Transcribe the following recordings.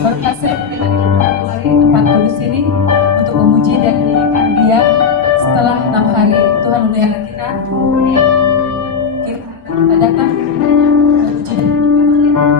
berhasil kembali tempat kudus ini untuk memuji dan menyanyikan Dia setelah 6 hari. Tuhan melihara kita datang memuji dan menyanyikan.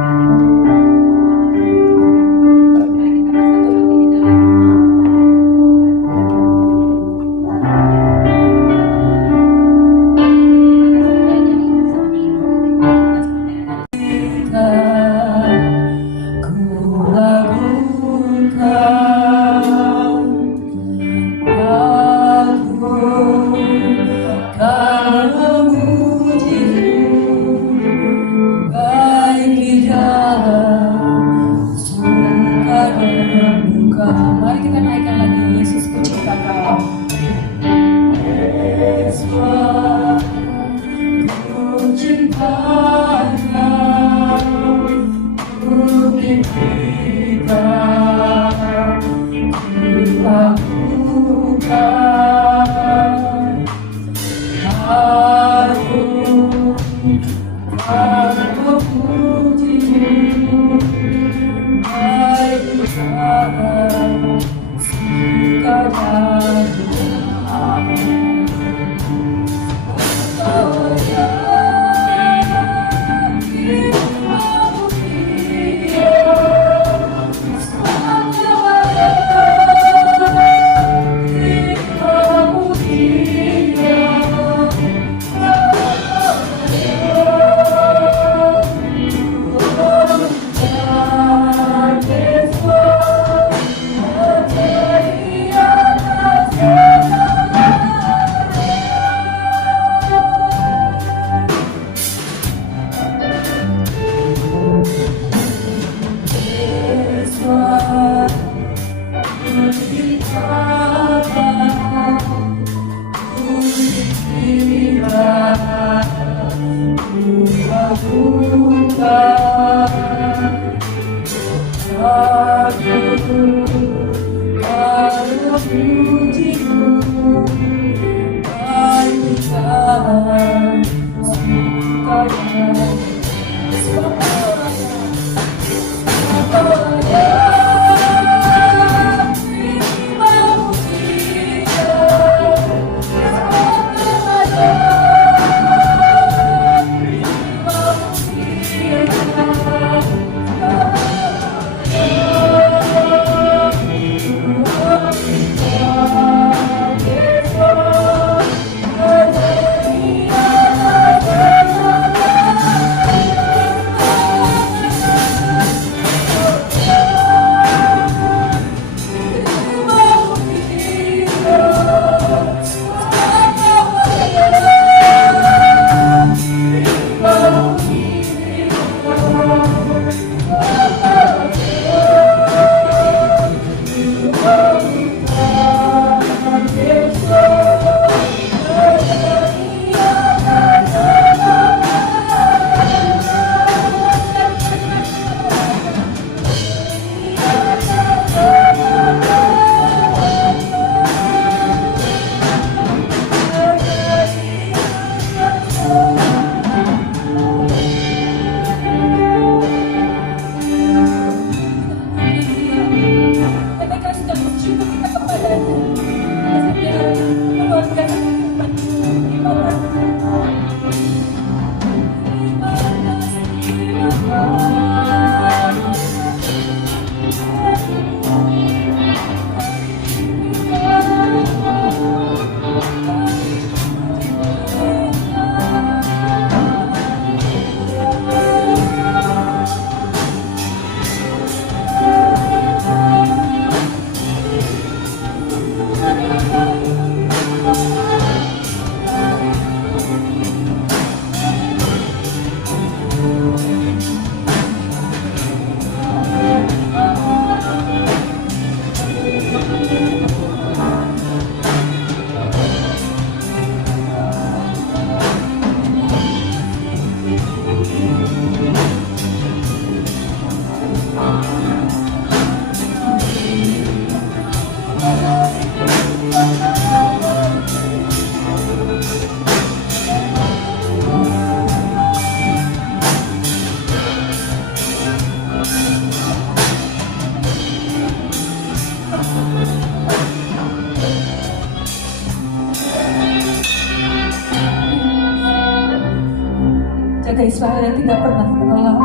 raja Israel yang tidak pernah lelah.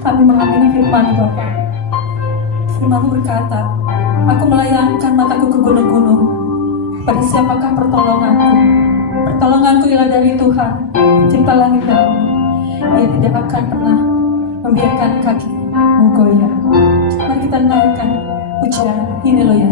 Kami mengamini firman-Mu Bapa. Firman-Mu berkata, aku melayangkan mataku ke gunung-gunung. Pada siapakah pertolonganku? Pertolonganku ialah dari Tuhan, Cipta langit dan bumi. Ia tidak akan pernah membiarkan kaki-Mu goyah. Mari kita naikkan pujian ini loh ya.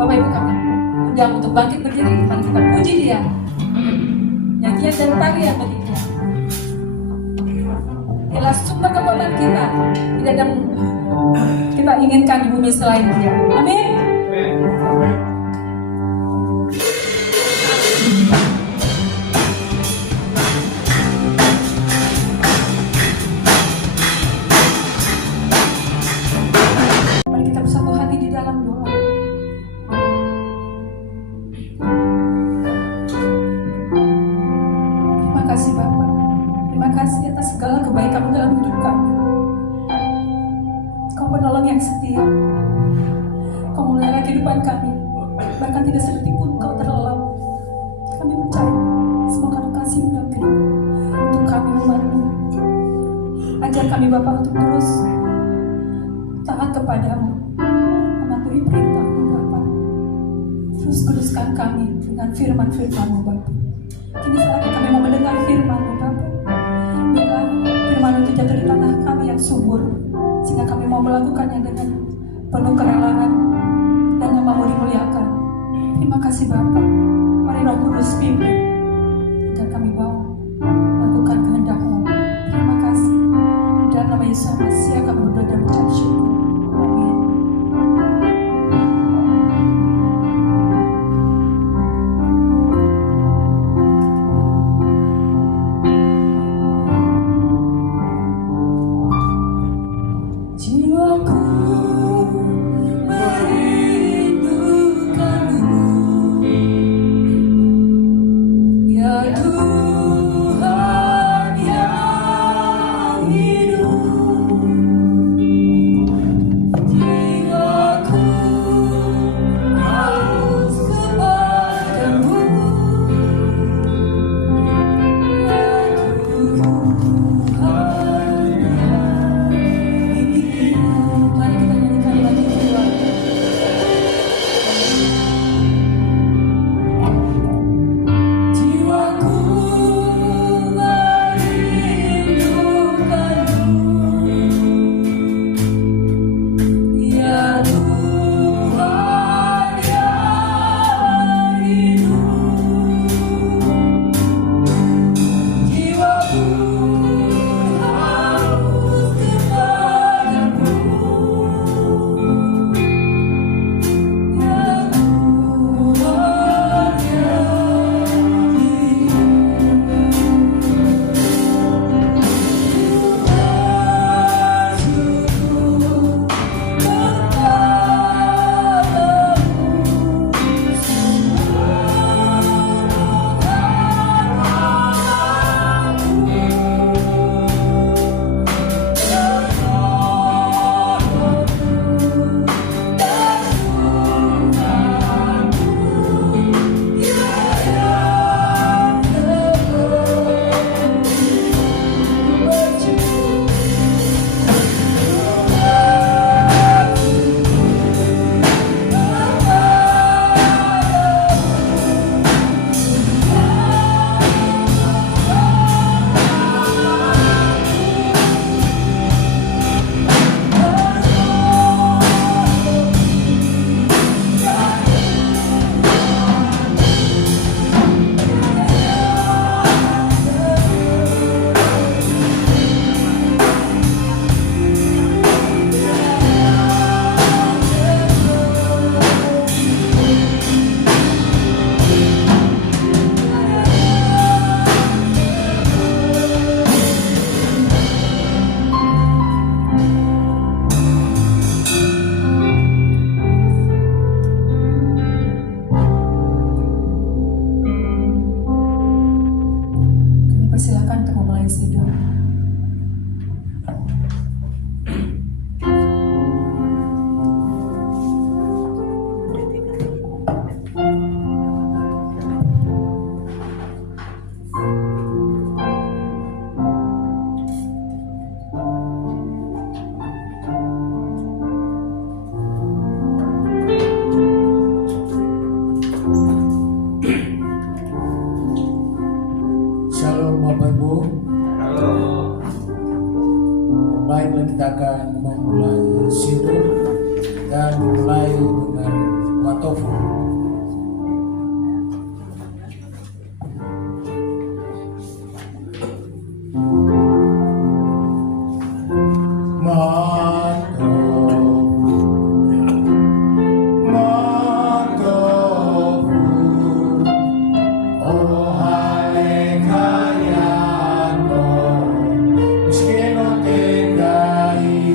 Bapak Ibu kami undang untuk bangkit berdiri, mari kita puji Dia. Nyanyian dan tarian bagi Dia. Ialah sumber kekuatan kita. Tidak ada kita inginkan di bumi selain Dia. Amin. Mari kita bersatu hati di dalam doa. Terima kasih Bapa. Terima kasih atas segala kebaikan dalam hidup kami. Kau penolong yang setia. Kau memelihara kehidupan kami, bahkan tidak sedetik pun Kau terlelap. Kami percaya semua karena kasih negeri untuk kami membantu. Ajar kami Bapa untuk terus taat kepadamu, mematuhi perintah-Mu Bapa. Terus kuduskan kami dengan firman-firman-Mu Bapa. Kini saatnya kami mau mendengar firman-Mu Bapa. Biarlah firman-Mu itu jatuh di tanah kami yang subur, sehingga kami mau melakukannya dengan penuh kerelaan dan nama-Mu dimuliakan. Terima kasih Bapa. Mari Roh Kudus pimpin agar kami mau melakukan kehendak-Mu. Terima kasih. Dalam nama Yesus Mesias kami berdoa dan mengucap syukur. Amin. Jiwaku merindukan-Mu, ya Tuhan yang hidup. Jiwaku haus kepadamu, ya Tuhan yang hidup. Mari kita nyanyikan lagu kedua. Jiwaku merindukan-Mu, ya Tuhan yang hidup. Jiwaku haus kepadamu, ya Tuhan yang Kami persilakan untuk memulai sidang. Shalom Bapak Ibu. Baiklah, kita akan memulai sidul dan dimulai dengan watofu.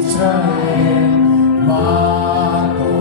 Israel, Mato.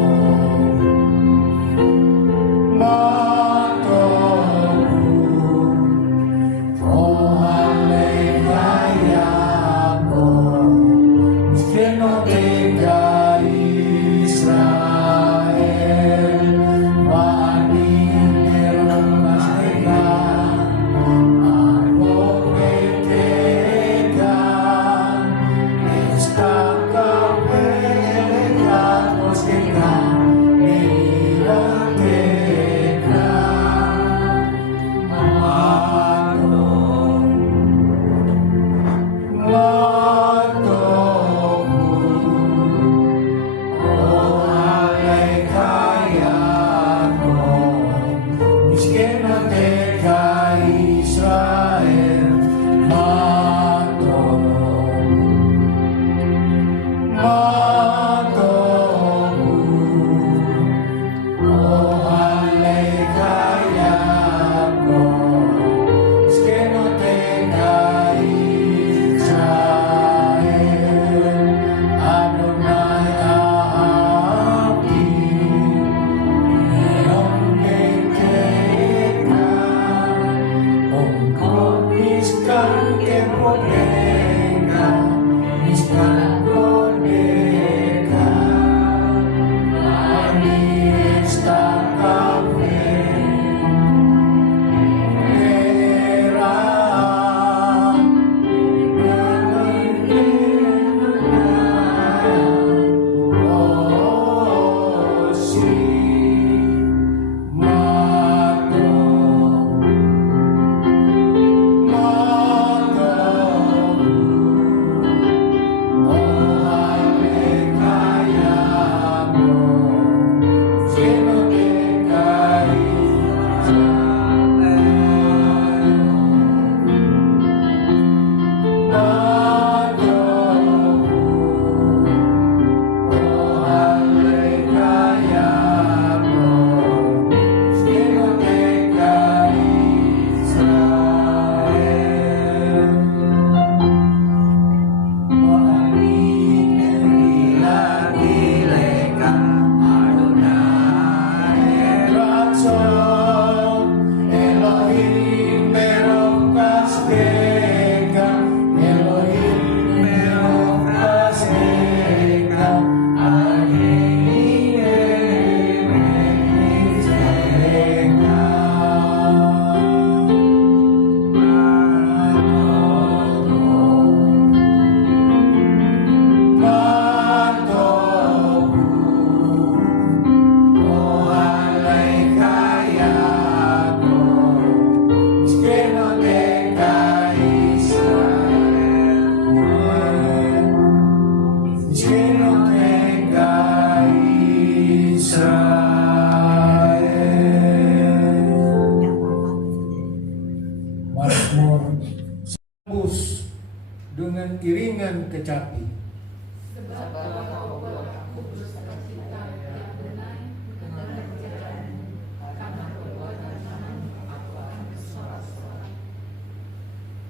dengan iringan kecapi.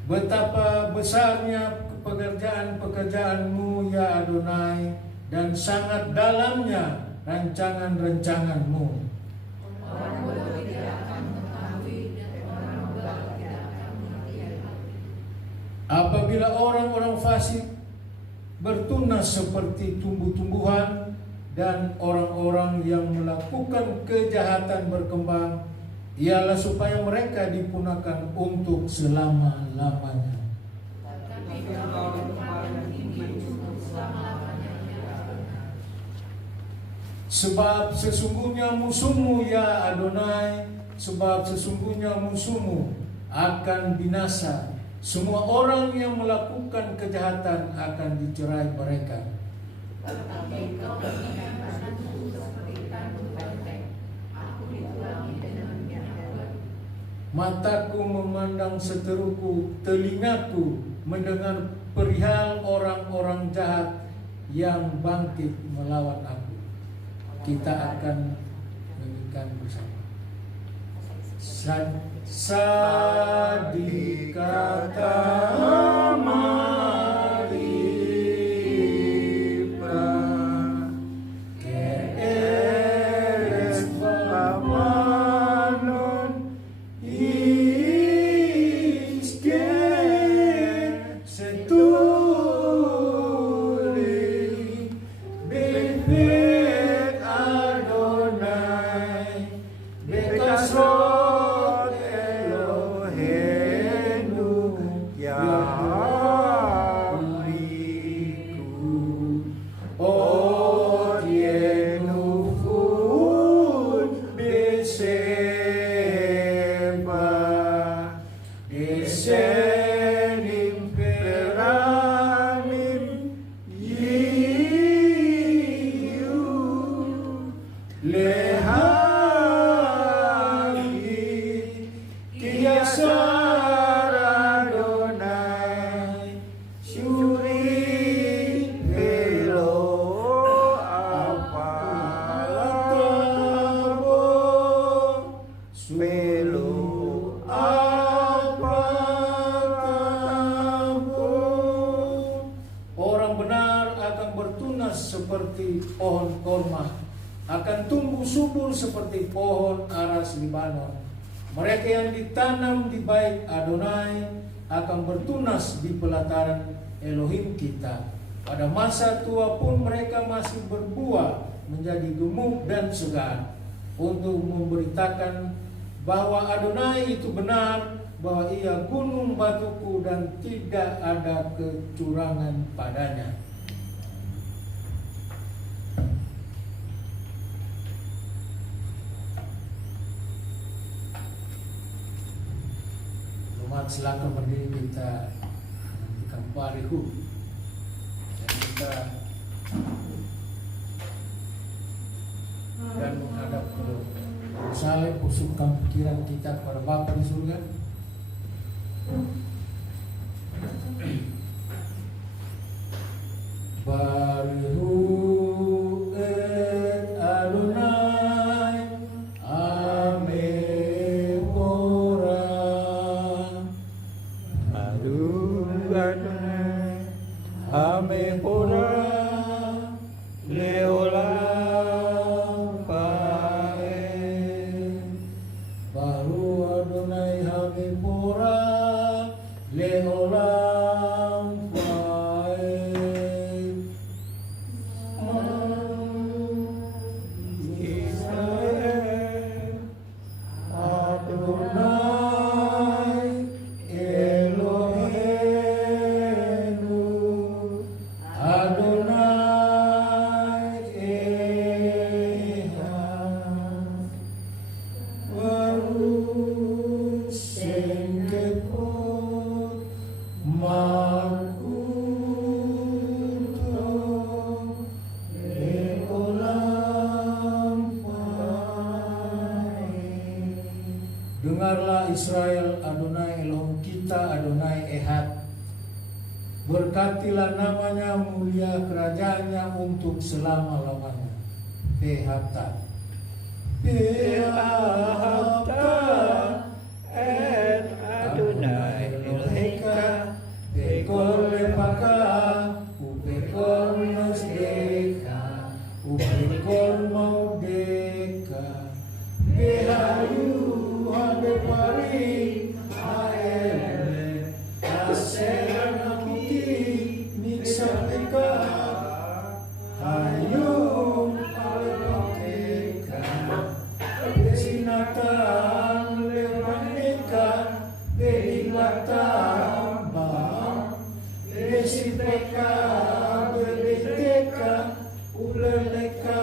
Betapa besarnya pekerjaan-pekerjaanmu ya Adonai, dan sangat dalamnya rancangan-rancanganmu. Apabila orang-orang fasik bertunas seperti tumbuh-tumbuhan dan orang-orang yang melakukan kejahatan berkembang, ialah supaya mereka dipunahkan untuk selama-lamanya. Sebab sesungguhnya musuhmu ya Adonai, sebab sesungguhnya musuhmu akan binasa. Semua orang yang melakukan kejahatan akan dicerai mereka. Mataku memandang seteruku, telingaku mendengar perihal orang-orang jahat yang bangkit melawan aku. Kita akan menyanyikan bersama. Sadikata maripra ke eres papanon iske setuli bebek Adonai bekasro seperti pohon korma, akan tumbuh subur seperti pohon aras Libanon. Mereka yang ditanam di bait Adonai akan bertunas di pelataran Elohim kita. Pada masa tua pun mereka masih berbuah menjadi gemuk dan segar, untuk memberitakan bahwa Adonai itu benar, bahwa ia gunung batuku dan tidak ada kecurangan padanya. Silakan berdiri, kita menentukan parihu dan kita dan menghadap ke Yerusalem, pusatkan pikiran kita kepada Bapa di surga. Parihu et Adonai Amepora leolam pae baru Adonai Amepora leolam pae Israel Adonai Dengarlah Israel, Adonai Elohim kita, Adonai Ehad. Berkatilah namanya, mulia kerajaannya untuk selama-lamanya. Behata. Behata en Adonai Eloheka Bekol lepaka, ubekol nasdeka, ubekol maudeka. Behayu habepari, haele, aserana putih, niksapeka, hayum alepakeka, besinatan levaneka, bedilatan bang, besiteka, bediteka, uleleka,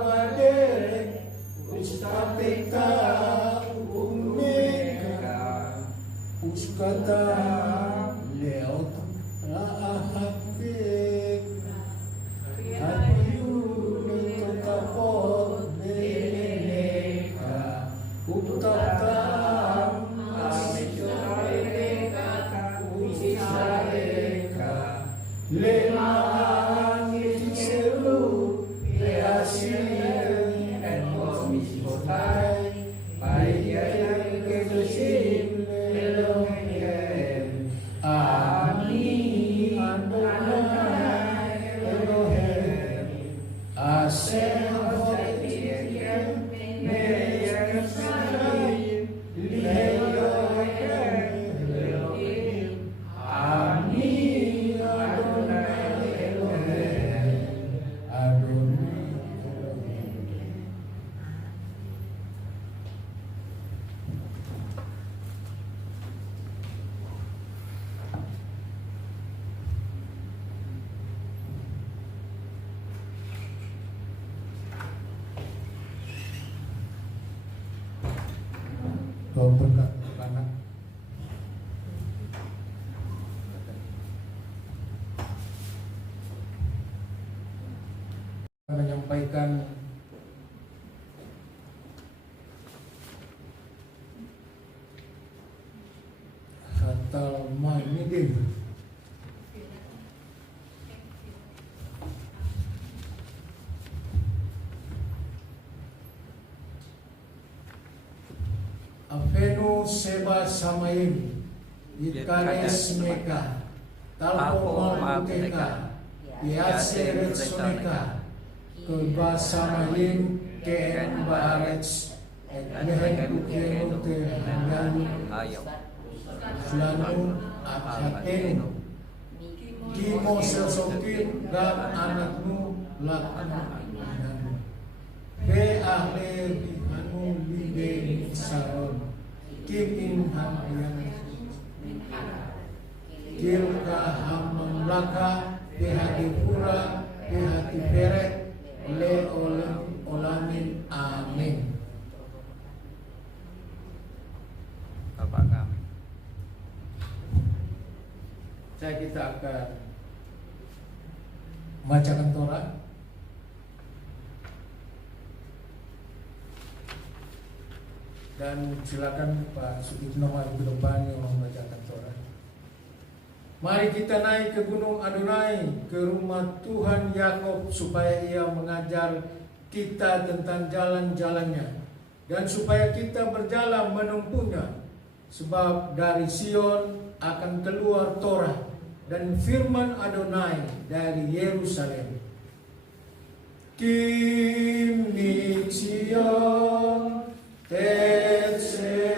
badere, ustapeka, umeka, uskata, leot, raahapek, hayu, letotapot, beleneka, utaptam, amisyoreka, usisareka, lemaan, itiseru, leasir, en komisiotai, bayan kedosim, Elohim, Amin, Adonai, Elohim, Asher Hotikiem, Meyakim Salim, Leyohem, Elohim, Amin, Adonai, Elohim, Adonai, Elohim. Kau berkat anak menyampaikan hatal ma'inidim Avenu seba samaim Ikanes meka Talpo malputeka Iase retsoneka Keba samaim Keen baarets Lehen ukenu te Hangalu Ayaw Flanu Akhatenu Kimo sesokin Gam anakmu Laknu Be ahler anu libe saron Kim in ham yang Kilka ham memlaka Behati pura Behati peret Le olamin amin. Bapak kami. Kita akan bacakan Torah. Dan silakan Pak Sukitno maju ke depan yang membacakan Torah. Mari kita naik ke Gunung Adonai, ke rumah Tuhan Yakub, supaya Ia mengajar kita tentang jalan-jalannya, dan supaya kita berjalan menempuhnya. Sebab dari Sion akan keluar Torah dan firman Adonai dari Yerusalem. Kimnik Sion Tetset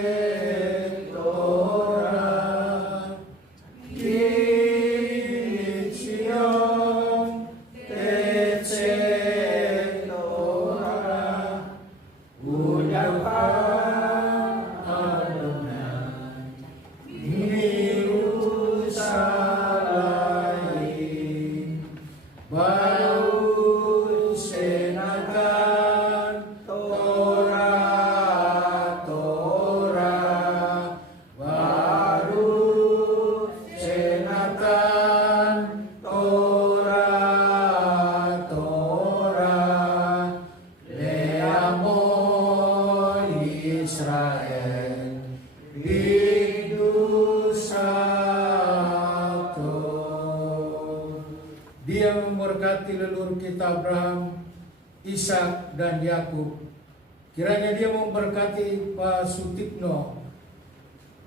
Torah, Kimnik Sion Tetset Torah, ucapan Adonai Yerusalem, baru senatan Torah. Dia memberkati leluhur kita Abraham, Ishak dan Yakub. Kiranya Dia memberkati Pak Sutikno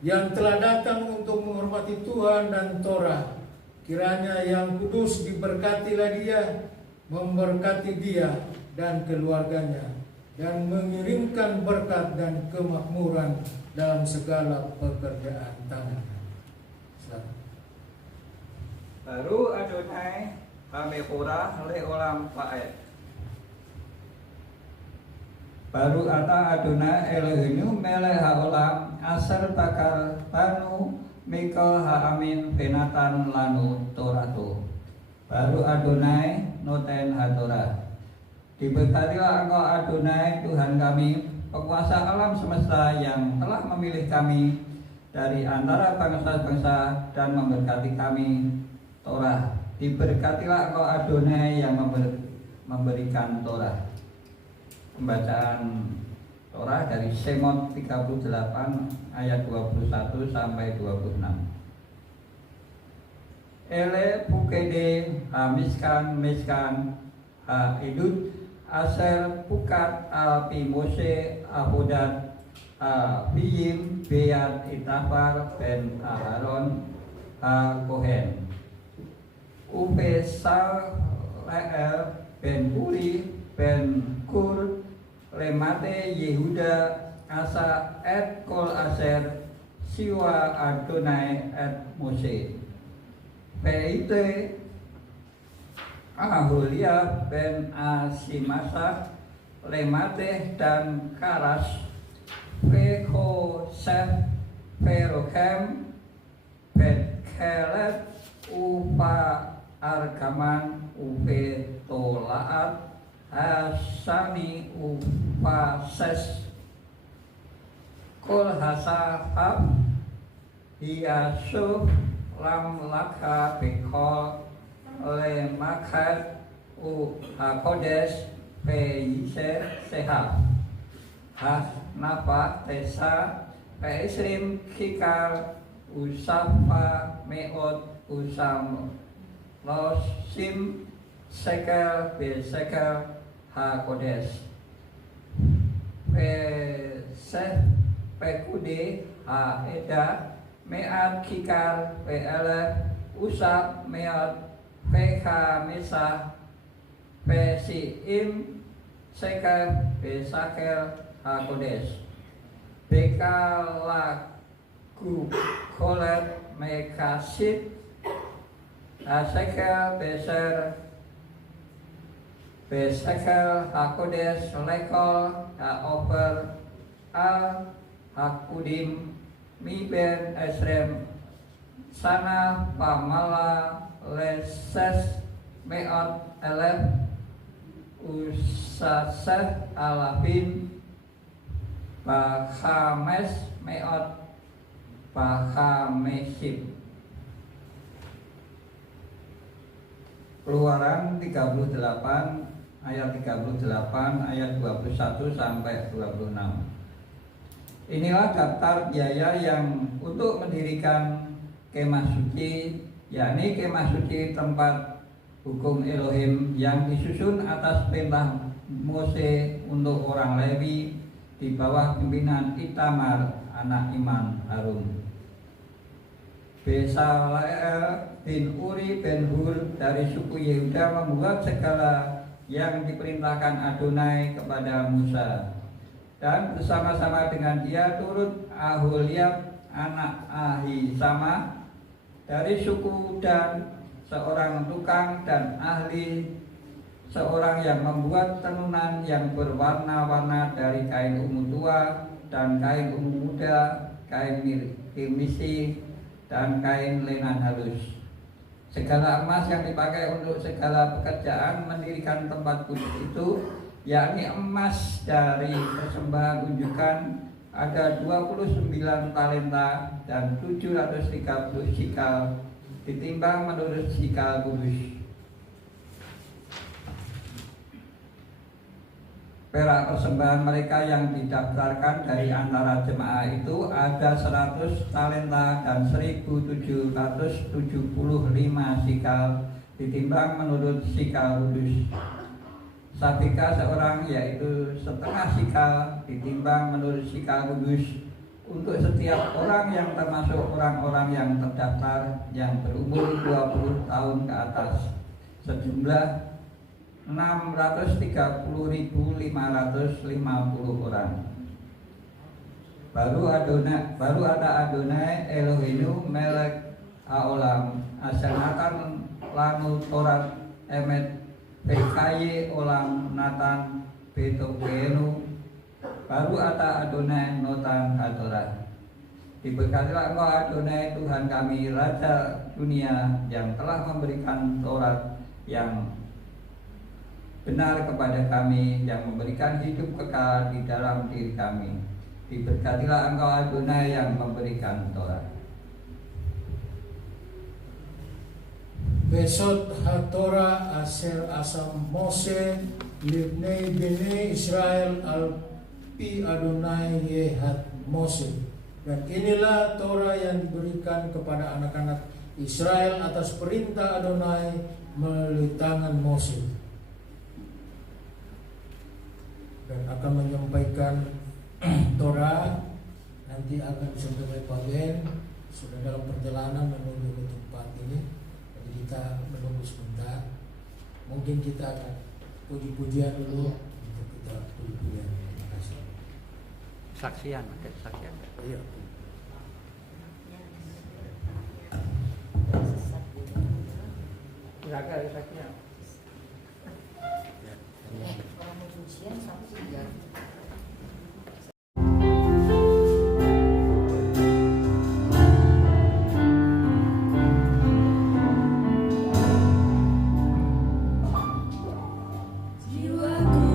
yang telah datang untuk menghormati Tuhan dan Torah. Kiranya Yang Kudus diberkatilah dia, memberkati dia dan keluarganya, dan mengirimkan berkat dan kemakmuran dalam segala pekerjaan tangan. Baru Adonai Hamepura leolam paet. Baru ata Adonai Elohinu melech haolam asar takar tanu Mikal haamin penatan lanu torato. Baru Adonai noten hatorah. Diberkatilah Engkau Adonai Tuhan kami, penguasa alam semesta yang telah memilih kami dari antara bangsa-bangsa dan memberkati kami Torah. Diberkatilah Engkau Adonai yang memberikan Torah. Pembacaan Torah dari Semot 38 ayat 21 sampai 26. Ele pukede miskan ha idut aser pukat alpi Mose ahodat biyim beyat itafar ben Aharon ha kohen upe sal le'el ben Uri ben Kur lemate Yehuda asa et kol aser siwa Adonai et Mose peite Ahulia ben Asimasa lemate dan Karas Peko Sef Perokem Ben Kelet Upa Arkaman Upe Tolaat Hasani Upases Kol Hasahab Hiyasuf Lam Lakha Bekol Le Makat Hakodes Peyise Sehab Has Nafa Tesa Peisrim Kikar Usafa Meot Usam Losim Sekel Besekel Hakodes Peseh Pekude Haeda Meat Kikar Peelef Usap Meot Pekha Mesa Pesiim Sekel Besakel Hakodes Bekalaku Kolet Mekasit Sekel Besekel Hakodes Lekol Haoper Al Hakudim Miben Esrem Sana Pamala Leses Meot Elef Usaseh Alabin Bahames Meot Bahamesib. Keluaran 38 ayat 38 ayat 21 sampai 26. Inilah daftar biaya yang untuk mendirikan kemah suci, yakni kemah suci tempat hukum Elohim yang disusun atas perintah Mose untuk orang Lewi di bawah pimpinan Itamar anak Iman Harun. Besaleel bin Uri bin Hur dari suku Yehuda membuat segala yang diperintahkan Adonai kepada Musa, dan bersama-sama dengan dia turut Aholiab anak Ahisama dari suku Dan, seorang tukang dan ahli, seorang yang membuat tenunan yang berwarna-warna dari kain ungu tua dan kain ungu muda, kain kirmisi dan kain lenan halus. Segala emas yang dipakai untuk segala pekerjaan mendirikan tempat kudus itu, yakni emas dari persembahan unjukan, ada 29 talenta dan 730 sikal, ditimbang menurut sikal kudus. Perak persembahan mereka yang didaftarkan dari antara jemaah itu ada 100 talenta dan 1775 sikal, ditimbang menurut sikal kudus. Sabika seorang yaitu setengah sikal ditimbang menurut sikal kudus untuk setiap orang yang termasuk orang-orang yang terdaftar yang berumur 20 tahun ke atas, sejumlah 630.550 orang. Baru ada Adonai Eloheinu melek haolam asenatan lanu torat emet PKY olam natan betokenu. Baru ada Adonai notan hatorat. Diberkatilah Engkau Adonai Tuhan kami, Raja dunia, yang telah memberikan Taurat yang benar kepada kami, yang memberikan hidup kekal di dalam diri kami. Diberkatilah Engkau Adonai yang memberikan Taurat. Besot hatora asel asam Mose libnei bene Israel al pi Adonai yehat Mose. Dan inilah Torah yang diberikan kepada anak-anak Israel atas perintah Adonai melalui tangan Mose. Dan akan menyampaikan Torah nanti akan disampaikan Pak Ben sudah dalam perjalanan menuju ke tempat ini. Jadi kita menunggu sebentar. Mungkin kita akan puji-pujian dulu untuk kita puji-pujian. Terima kasih. Saksian. Iya. Saksian. Kalau mau pujian sama sih ya. Jiwaku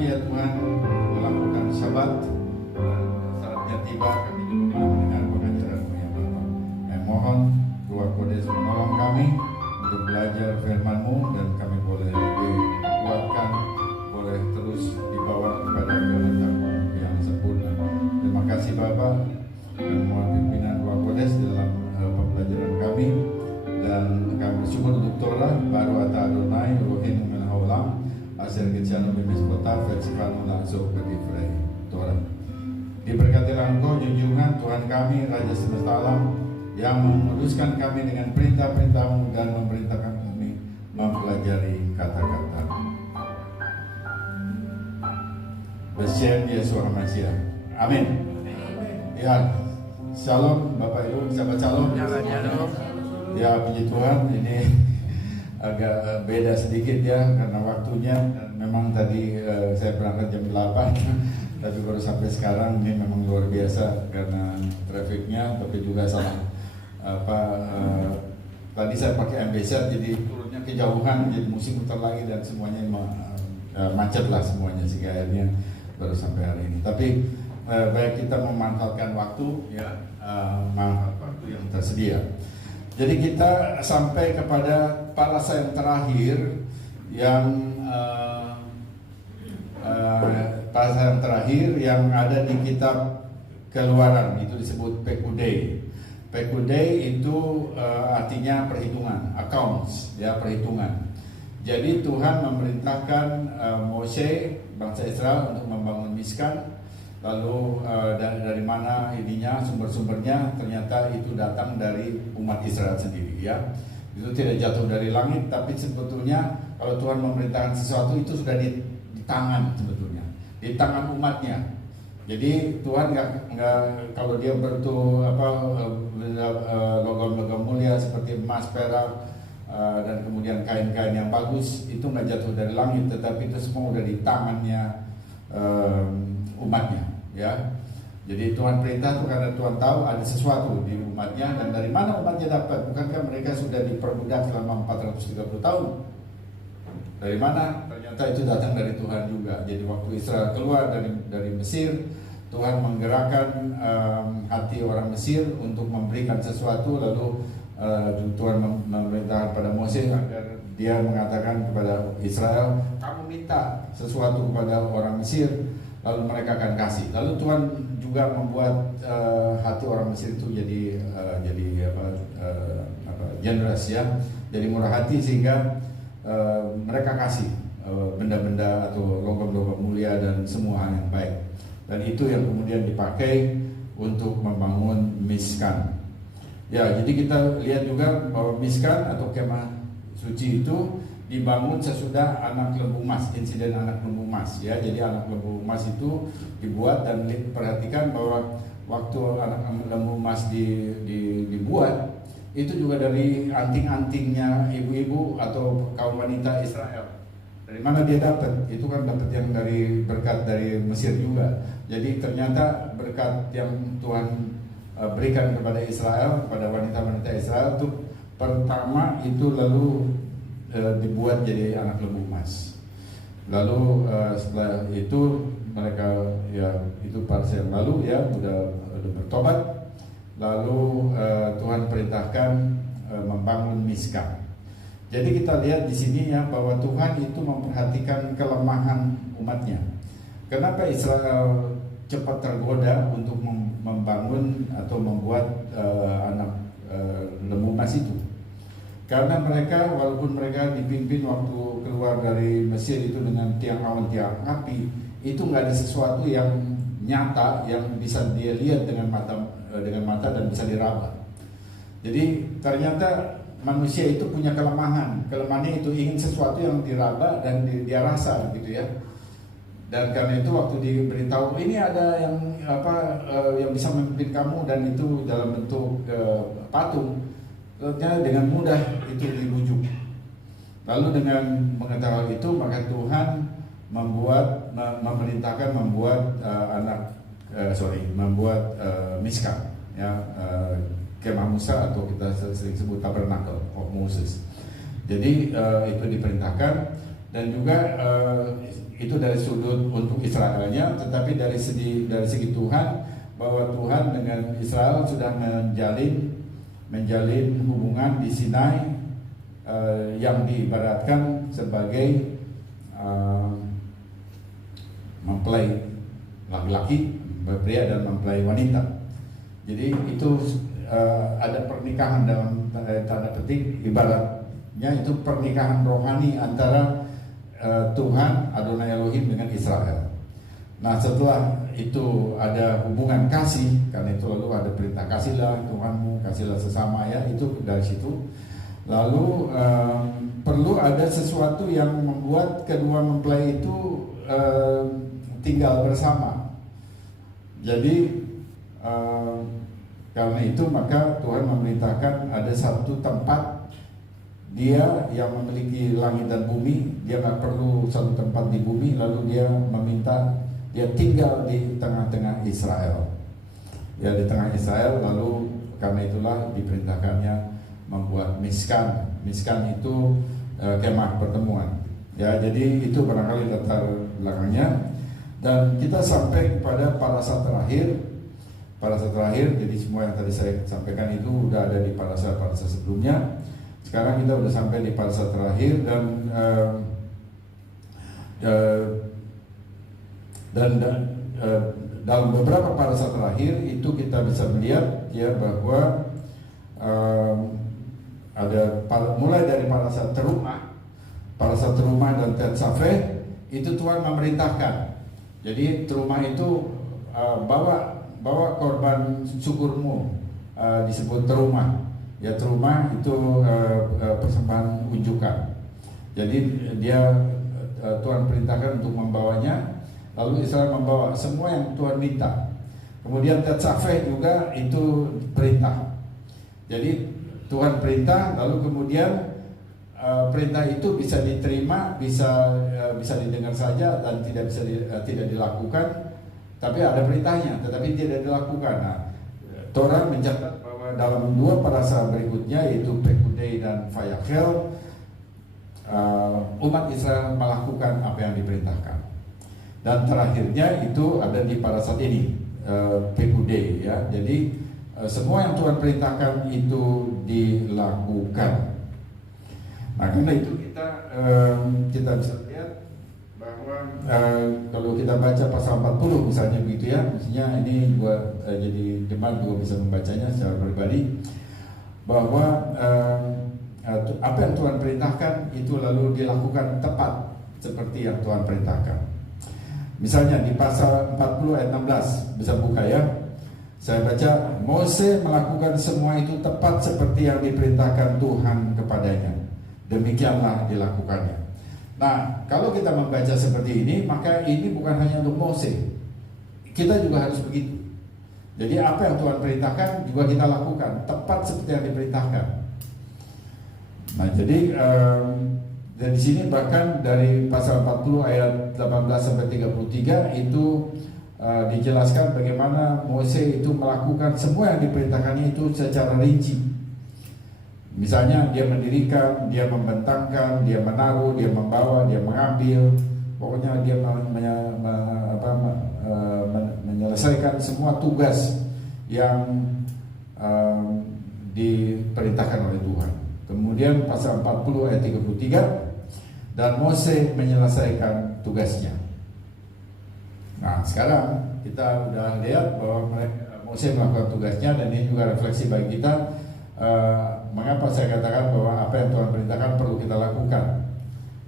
ya Tuhan melakukan syabat. Saatnya tiba kami juga mendengar pengajaran-Mu ya Bapa. Kami mohon Roh Kudus menolong kami untuk belajar firman-Mu dan kami boleh dikuatkan, boleh terus dibawa kepada kehendak-Mu yang sempurna. Terima kasih Bapa, dan mohon pimpinan Roh Kudus dalam pembelajaran kami, dan kami bersyukur untuk Torah baru ata Adonai Rohinu min haolam asal keciano bimis kota versifano langsung bagi Frey Torah. Diberkatilah Engkau junjungan Tuhan kami Raja semesta alam yang memutuskan kami dengan perintah-perintah-Mu dan memerintahkan kami mempelajari kata-kata. Bersih Yesus Hamasiah. Amin. Ya, shalom Bapak Ibu, sahabat shalom. Ya, puji Tuhan, ini agak beda sedikit ya karena waktunya. Dan memang tadi saya berangkat jam 8 tapi baru sampai sekarang. Ini memang luar biasa karena trafiknya, tapi juga salah tadi saya pakai MBZ jadi turunnya kejauhan, jadi mesti muter lagi dan semuanya macet lah semuanya, sehingga akhirnya baru sampai hari ini. Tapi baik kita memanfaatkan waktu ya, manfaat waktu yang tersedia. Jadi kita sampai kepada parasa yang terakhir yang ada di kitab Keluaran, itu disebut Pekudei. Pekudei itu artinya perhitungan, accounts ya, perhitungan. Jadi Tuhan memerintahkan Mose, bangsa Israel untuk membangun Miskan. Lalu dari mana ininya, sumber-sumbernya, ternyata itu datang dari umat Israel sendiri ya. Itu tidak jatuh dari langit, tapi sebetulnya kalau Tuhan memerintahkan sesuatu itu sudah di tangan, sebetulnya di tangan umatnya. Jadi Tuhan nggak kalau dia bentuk logam-logam mulia seperti emas, perak, dan kemudian kain-kain yang bagus, itu nggak jatuh dari langit, tetapi itu semua udah di tangannya umatnya ya. Jadi Tuhan perintah itu karena Tuhan tahu ada sesuatu di umatnya. Dan dari mana umatnya dapat? Bukankah mereka sudah diperbudak selama 430 tahun? Dari mana? Ternyata itu datang dari Tuhan juga. Jadi waktu Israel keluar dari Mesir, Tuhan menggerakkan hati orang Mesir untuk memberikan sesuatu. Lalu Tuhan memerintahkan pada Mose agar dia mengatakan kepada Israel, kamu minta sesuatu kepada orang Mesir, lalu mereka akan kasih. Lalu Tuhan juga membuat hati orang Mesir itu jadi generous ya, jadi murah hati, sehingga mereka kasih benda-benda atau logam-logam mulia dan semua hal yang baik. Dan itu yang kemudian dipakai untuk membangun Miskan. Ya, jadi kita lihat juga bahwa Miskan atau kemah suci itu dibangun sesudah anak lembu emas, insiden anak lembu emas ya. Jadi anak lembu emas itu dibuat, dan perhatikan bahwa waktu anak lembu emas dibuat itu juga dari anting-antingnya ibu-ibu atau kaum wanita Israel. Dari mana dia dapat? Itu kan dapat yang dari berkat dari Mesir juga. Jadi ternyata berkat yang Tuhan berikan kepada Israel, kepada wanita-wanita Israel itu pertama itu lalu dibuat jadi anak lembu emas. Lalu setelah itu mereka ya, itu parsa yang lalu ya udah bertobat. Lalu Tuhan perintahkan membangun Miskan. Jadi kita lihat di sini ya bahwa Tuhan itu memperhatikan kelemahan umatnya. Kenapa Israel cepat tergoda untuk membangun atau membuat anak lembu emas itu? Karena mereka, walaupun mereka dipimpin waktu keluar dari Mesir itu dengan tiang awan, tiang api, itu nggak ada sesuatu yang nyata yang bisa dia lihat dengan mata dan bisa diraba. Jadi ternyata manusia itu punya kelemahan. Kelemahannya itu ingin sesuatu yang diraba dan dia rasa gitu ya. Dan karena itu waktu diberitahu ini ada yang yang bisa memimpin kamu dan itu dalam bentuk patung, ternyata dengan mudah itu dirujuk. Lalu dengan mengetahui itu maka Tuhan memerintahkan membuat Miskan ya, kemah Musa atau kita sering sebut Tabernacle of Moses. Jadi itu diperintahkan, Dan juga itu dari sudut untuk Israelnya, tetapi dari segi Tuhan, bahwa Tuhan dengan Israel sudah menjalin hubungan di Sinai yang diibaratkan sebagai mempelai laki-laki, pria dan mempelai wanita. Jadi itu ada pernikahan dalam tanda petik, ibaratnya itu pernikahan rohani antara Tuhan Adonai Elohim dengan Israel. Nah, setelah itu ada hubungan kasih, karena itu lalu ada perintah kasihlah Tuhanmu, kasihlah sesama, ya, itu dari situ. Lalu perlu ada sesuatu yang membuat kedua mempelai itu tinggal bersama. Jadi karena itu maka Tuhan memerintahkan ada satu tempat, dia yang memiliki langit dan bumi, dia nggak perlu satu tempat di bumi, lalu dia meminta dia tinggal di tengah-tengah Israel, ya, di tengah Israel. Lalu karena itulah diperintahkannya membuat miskan. Miskan itu kemah pertemuan, ya. Jadi itu barangkali latar belakangnya. Dan kita sampai kepada parasat terakhir. Parasat terakhir, jadi semua yang tadi saya sampaikan itu udah ada di parasat sebelumnya. Sekarang kita udah sampai di parasat terakhir, dan dalam beberapa parasat terakhir itu kita bisa melihat, ya, bahwa ada mulai dari parasat terumah dan tetzafeh itu Tuhan memerintahkan. Jadi terumah itu bawa korban syukurmu, disebut terumah. Ya, terumah itu persembahan unjukan. Jadi dia Tuhan perintahkan untuk membawanya. Lalu Israel membawa semua yang Tuhan minta. Kemudian tetzafeh juga itu perintah. Jadi Tuhan perintah, lalu kemudian perintah itu bisa diterima, bisa didengar saja dan tidak dilakukan. Tapi ada perintahnya, tetapi tidak dilakukan. Nah, Torah mencatat bahwa dalam dua parasat berikutnya, yaitu Pekudei dan Vayakhel, umat Israel melakukan apa yang diperintahkan. Dan terakhirnya itu ada di parasat ini, Pekudei, ya. Jadi semua yang Tuhan perintahkan itu dilakukan. Nah, karena itu kita bisa lihat bahwa kalau kita baca pasal 40 misalnya begitu, ya, mestinya ini gua jadi jemaat gua bisa membacanya secara pribadi, bahwa apa yang Tuhan perintahkan itu lalu dilakukan tepat seperti yang Tuhan perintahkan. Misalnya di pasal 40 ayat 16, bisa buka, ya. Saya baca, Mose melakukan semua itu tepat seperti yang diperintahkan Tuhan kepadanya. Demikianlah dilakukannya. Nah, kalau kita membaca seperti ini, maka ini bukan hanya untuk Mose. Kita juga harus begitu. Jadi apa yang Tuhan perintahkan juga kita lakukan, tepat seperti yang diperintahkan. Nah, jadi dan di sini bahkan dari pasal 40 ayat 18 sampai 33 itu dijelaskan bagaimana Mose itu melakukan semua yang diperintahkannya itu secara rinci. Misalnya dia mendirikan, dia membentangkan, dia menaruh, dia membawa, dia mengambil, pokoknya dia menyelesaikan semua tugas yang diperintahkan oleh Tuhan. Kemudian pasal 40 ayat 33, dan Mose menyelesaikan tugasnya. Nah, sekarang kita udah lihat bahwa Mose melakukan tugasnya, dan ini juga refleksi bagi kita. Mengapa saya katakan bahwa apa yang Tuhan perintahkan perlu kita lakukan.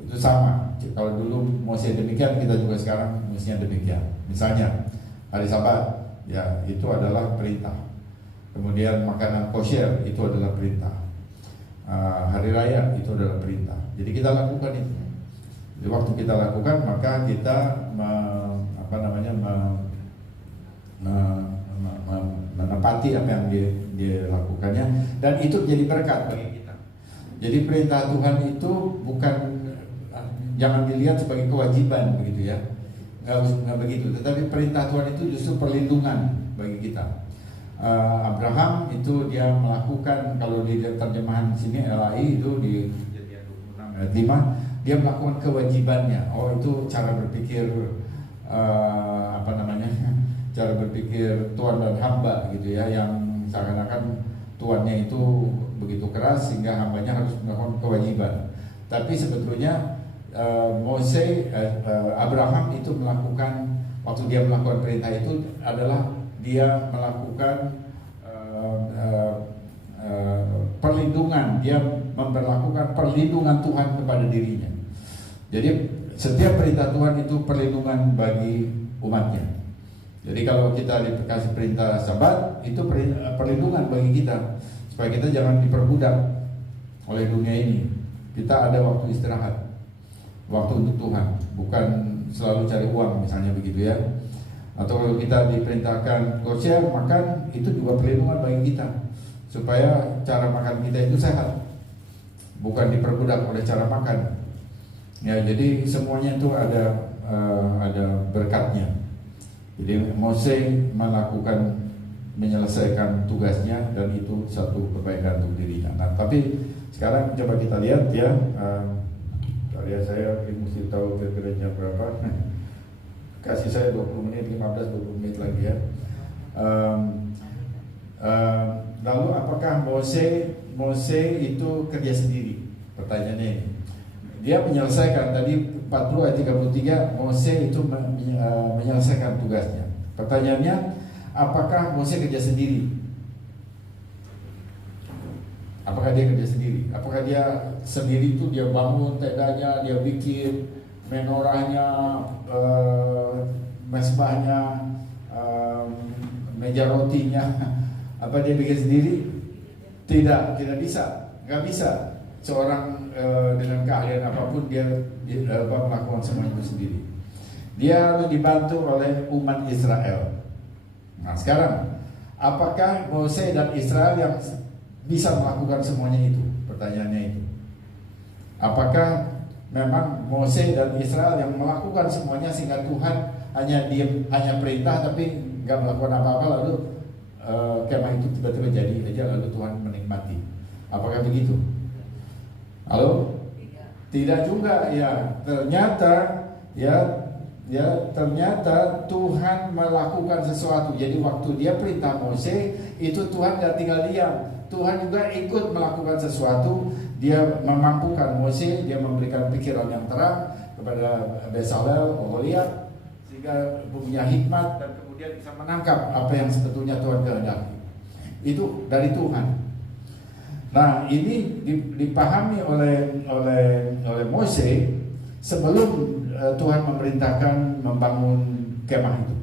Itu sama. Kalau dulu Mose demikian, kita juga sekarang mestinya demikian. Misalnya hari Sabat, ya, itu adalah perintah. Kemudian makanan kosher itu adalah perintah. Hari raya itu adalah perintah. Jadi kita lakukan itu. Di waktu kita lakukan, maka kita menepati apa yang dilakukannya, dan itu jadi berkat bagi kita. Jadi perintah Tuhan itu bukan, jangan dilihat sebagai kewajiban begitu, ya, nggak begitu. Tetapi perintah Tuhan itu justru perlindungan bagi kita. Abraham itu dia melakukan, kalau di terjemahan sini LAI itu di Kejadian 26 ayat 5, dia melakukan kewajibannya. Oh, itu cara berpikir cara berpikir tuan dan hamba gitu ya, yang seakan-akan tuannya itu begitu keras sehingga hambanya harus melakukan kewajiban. Tapi sebetulnya Abraham itu melakukan, waktu dia melakukan perintah itu adalah dia melakukan perlindungan, dia memperlakukan perlindungan Tuhan kepada dirinya. Jadi setiap perintah Tuhan itu perlindungan bagi umatnya. Jadi kalau kita dikasih perintah Sabat, itu perlindungan bagi kita supaya kita jangan diperbudak oleh dunia ini. Kita ada waktu istirahat, waktu untuk Tuhan, bukan selalu cari uang misalnya begitu ya. Atau kalau kita diperintahkan kosher makan, itu juga perlindungan bagi kita supaya cara makan kita itu sehat, bukan diperbudak oleh cara makan. Ya, jadi semuanya itu ada berkatnya. Jadi Mose menyelesaikan tugasnya dan itu satu kebaikan untuk dirinya. Nah, tapi sekarang coba kita lihat ya. Saya mesti tahu kira-kira jam berapa. Kasih saya 20 menit, 15-20 menit lagi ya. Lalu apakah Mose itu kerja sendiri? Pertanyaannya ini. Dia menyelesaikan tadi 40 ayat 33, Mose itu menyelesaikan tugasnya. Pertanyaannya, apakah Mose kerja sendiri? Apakah dia kerja sendiri? Apakah dia sendiri itu dia bangun tendanya, dia bikin menorahnya, mesbahnya, meja rotinya? Apa dia bikin sendiri? Tidak bisa, nggak bisa. Seorang dengan keahlian apapun dia melakukan semua itu sendiri. Dia harus dibantu oleh umat Israel. Nah sekarang, apakah Mose dan Israel yang bisa melakukan semuanya itu? Pertanyaannya itu. Apakah memang Mose dan Israel yang melakukan semuanya sehingga Tuhan hanya perintah tapi nggak melakukan apa-apa, lalu kemah itu tiba-tiba jadi aja lalu Tuhan menikmati? Apakah begitu? Halo? Tidak juga ya. Ternyata Tuhan melakukan sesuatu. Jadi waktu dia perintah Mose, itu Tuhan gak tinggal diam. Tuhan juga ikut melakukan sesuatu. Dia memampukan Mose, dia memberikan pikiran yang terang kepada Bezalel, Oholiab, sehingga punya hikmat dan kemudian bisa menangkap apa yang sebetulnya Tuhan kehendaki. Itu dari Tuhan. Nah, ini dipahami oleh Mose sebelum Tuhan memerintahkan membangun kemah itu.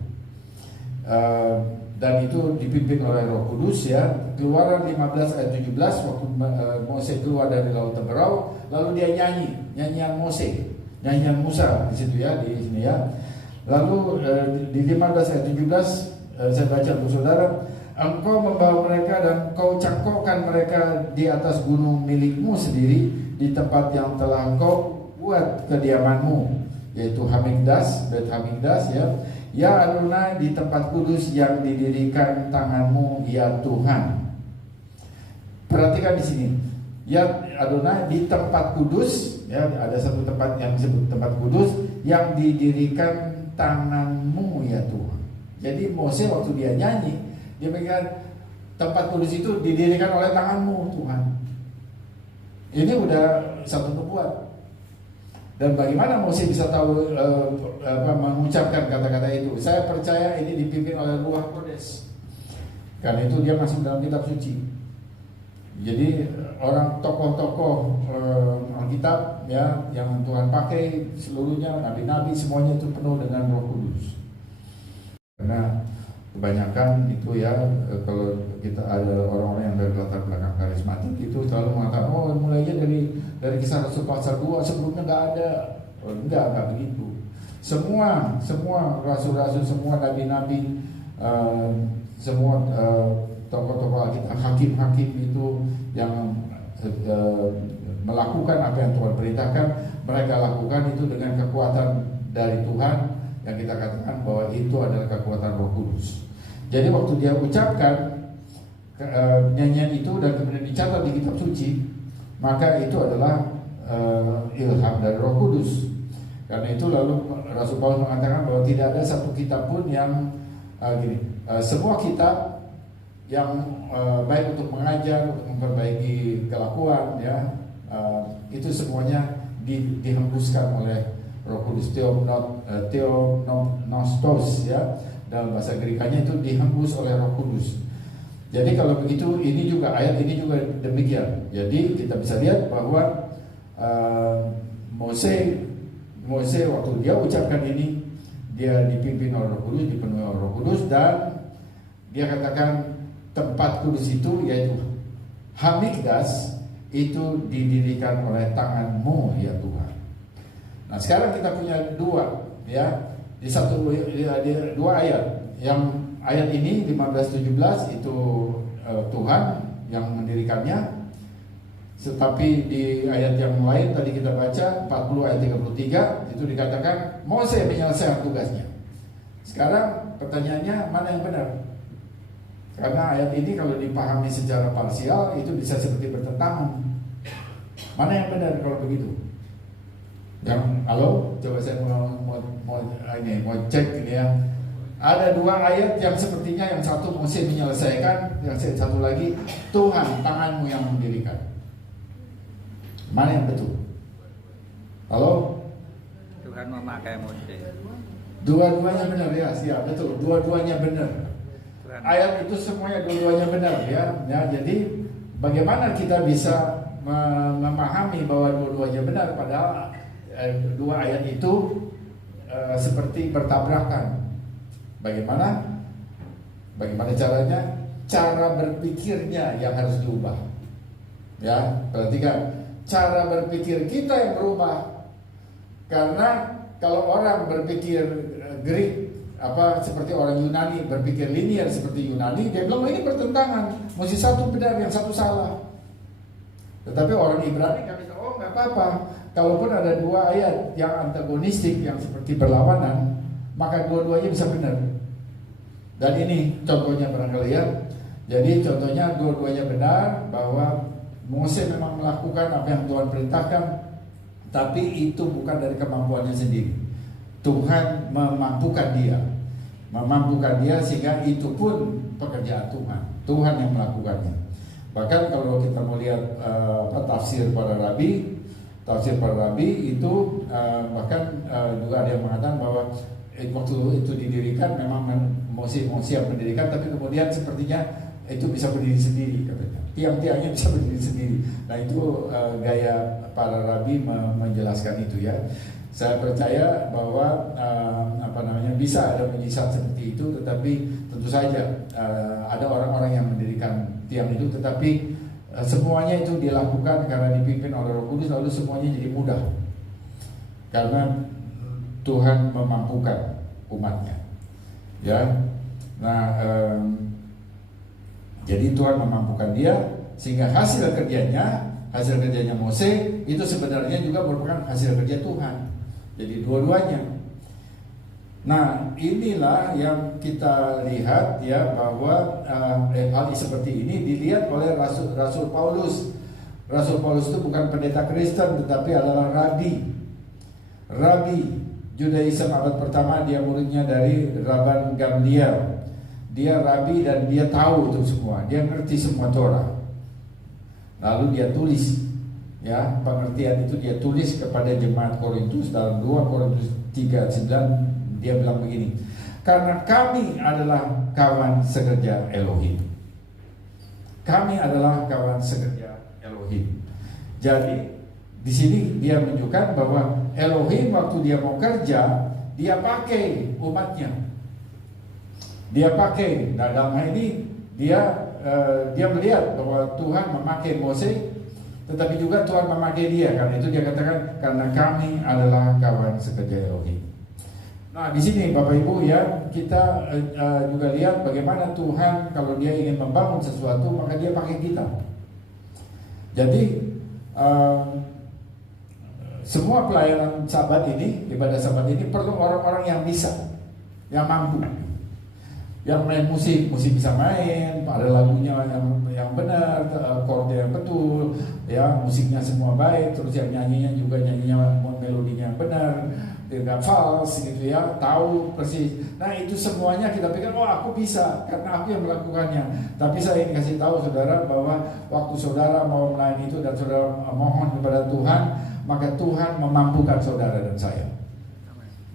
Dan itu dipimpin oleh Roh Kudus ya. Keluaran 15 ayat 17 waktu Mose keluar dari Laut Teberau, lalu dia nyanyian Mose, nyanyian Musa di situ ya, di sini ya. Lalu di 15 ayat 17 saya baca untuk saudara, engkau membawa mereka dan kau cangkokkan mereka di atas gunung milikmu sendiri, di tempat yang telah engkau buat kediamanmu, yaitu Hamikdas, Bet Hamikdas ya. Ya Adonai, di tempat kudus yang didirikan tanganmu ya Tuhan. Perhatikan di sini. Ya Adonai, di tempat kudus ya, ada satu tempat yang disebut tempat kudus yang didirikan tanganmu ya Tuhan. Jadi Mose waktu dia nyanyi, dia bilang tempat kudus itu didirikan oleh tanganmu Tuhan. Ini udah satu nubuat. Dan bagaimana Mose bisa tahu mengucapkan kata-kata itu? Saya percaya ini dipimpin oleh Ruach Kodes. Karena itu dia masuk dalam kitab suci. Jadi orang tokoh-tokoh Alkitab ya yang Tuhan pakai seluruhnya, nabi-nabi semuanya itu penuh dengan Roh Kudus. Karena kebanyakan itu ya kalau kita ada orang-orang yang dari latar belakang karismatik itu selalu mengatakan mulainya dari Kisah Rasul pasal 2, sebelumnya nggak ada. Enggak begitu. Semua rasul-rasul, semua nabi-nabi, semua tokoh-tokoh Alkitab, hakim-hakim itu yang melakukan apa yang Tuhan perintahkan, mereka lakukan itu dengan kekuatan dari Tuhan yang kita katakan bahwa itu adalah kekuatan Roh Kudus. Jadi waktu dia ucapkan nyanyian itu dan kemudian dicatat di kitab suci, maka itu adalah ilham dari Roh Kudus. Karena itu lalu Rasul Paulus mengatakan bahwa tidak ada satu kitab pun yang semua kitab yang baik untuk mengajar, untuk memperbaiki kelakuan, ya, itu semuanya dihembuskan oleh Roh Kudus. Theopneustos, ya, dalam bahasa Grekanya itu dihembus oleh Roh Kudus. Jadi kalau begitu, ini juga ayat ini juga demikian. Jadi kita bisa lihat bahwa Mose waktu dia ucapkan ini, dia dipimpin oleh Roh Kudus, dipenuhi oleh Roh Kudus, dan dia katakan tempat kudus itu, yaitu Hamikdas, itu didirikan oleh tanganmu, ya Tuhan. Nah, sekarang kita punya dua, ya, di dua ayat. Yang ayat ini 15-17 itu Tuhan yang mendirikannya. Tetapi di ayat yang lain tadi kita baca 40 ayat 33 itu dikatakan Mose menyelesaikan tugasnya. Sekarang pertanyaannya, mana yang benar? Karena ayat ini kalau dipahami secara parsial itu bisa seperti bertentangan. Mana yang benar kalau begitu? Halo, coba saya mau cek ini ya. Ada dua ayat yang sepertinya yang satu Mose menyelesaikan, yang satu lagi Tuhan tanganmu yang mendirikan. Mana yang betul? Halo? Tuhan memakai Mose. Dua-duanya benar, ya, siap, betul. Dua-duanya benar. Ayat itu semuanya dua-duanya benar, ya. Jadi bagaimana kita bisa memahami bahwa dua-duanya benar padahal dua ayat itu seperti bertabrakan. Bagaimana caranya? Cara berpikirnya yang harus diubah. Ya, perhatikan, cara berpikir kita yang berubah. Karena kalau orang berpikir Greek, seperti orang Yunani, berpikir linear seperti Yunani, dia bilang ini bertentangan, mesti satu benar yang satu salah. Tetapi orang Ibrani kami tahu, nggak apa-apa. Kalaupun ada dua ayat yang antagonistik, yang seperti berlawanan, maka dua-duanya bisa benar. Dan ini contohnya barangkali, ya. Jadi contohnya dua-duanya benar, bahwa Mose memang melakukan apa yang Tuhan perintahkan, tapi itu bukan dari kemampuannya sendiri. Tuhan memampukan dia sehingga itu pun pekerjaan Tuhan. Tuhan yang melakukannya. Bahkan kalau kita mau lihat tafsir para rabi itu bahkan juga ada yang mengatakan bahwa waktu itu didirikan memang Mose yang mendirikan, tapi kemudian sepertinya itu bisa berdiri sendiri, katanya. Tiang-tiangnya bisa berdiri sendiri. Nah, itu gaya para rabi menjelaskan itu, ya. Saya percaya bahwa bisa ada mujizat seperti itu, tetapi tentu saja ada orang-orang yang mendirikan tiang itu, tetapi semuanya itu dilakukan karena dipimpin oleh Roh Kudus, lalu semuanya jadi mudah karena Tuhan memampukan umatnya, ya. Nah, jadi Tuhan memampukan dia sehingga hasil kerjanya Mose itu sebenarnya juga merupakan hasil kerja Tuhan. Jadi dua-duanya. Nah, inilah yang kita lihat, ya, bahwa hal seperti ini dilihat oleh Rasul Paulus. Rasul Paulus itu bukan pendeta Kristen, tetapi adalah Rabi Judaism abad pertama. Dia muridnya dari Rabban Gamliel. Dia rabi dan dia tahu itu semua. Dia ngerti semua Torah. Lalu dia tulis, ya, pengertian itu dia tulis kepada jemaat Korintus dalam 2 Korintus 3:9. Dia bilang begini, karena kami adalah kawan sekerja Elohim. Kami adalah kawan sekerja Elohim. Jadi di sini dia menunjukkan bahwa Elohim waktu dia mau kerja, dia pakai umatnya. Dia pakai. Nah, dalam hal ini dia melihat bahwa Tuhan memakai Mose, tetapi juga Tuhan memakai dia. Karena itu dia katakan, karena kami adalah kawan sekerja Elohim. Nah, di sini Bapak Ibu, ya, kita juga lihat bagaimana Tuhan kalau dia ingin membangun sesuatu, maka dia pakai kita. Jadi semua pelayanan Sabat ini, ibadah Sabat ini perlu orang-orang yang bisa, yang mampu. Yang main musik bisa main, ada lagunya yang benar, chordnya yang betul, ya musiknya semua baik, terus yang nyanyinya juga nyanyinya melodinya benar, tidak fals gitu ya, tahu persis. Nah itu semuanya kita pikir, oh aku bisa karena aku yang melakukannya. Tapi saya ingin kasih tahu saudara bahwa waktu saudara mau melayani itu dan saudara mohon kepada Tuhan, maka Tuhan memampukan saudara dan saya.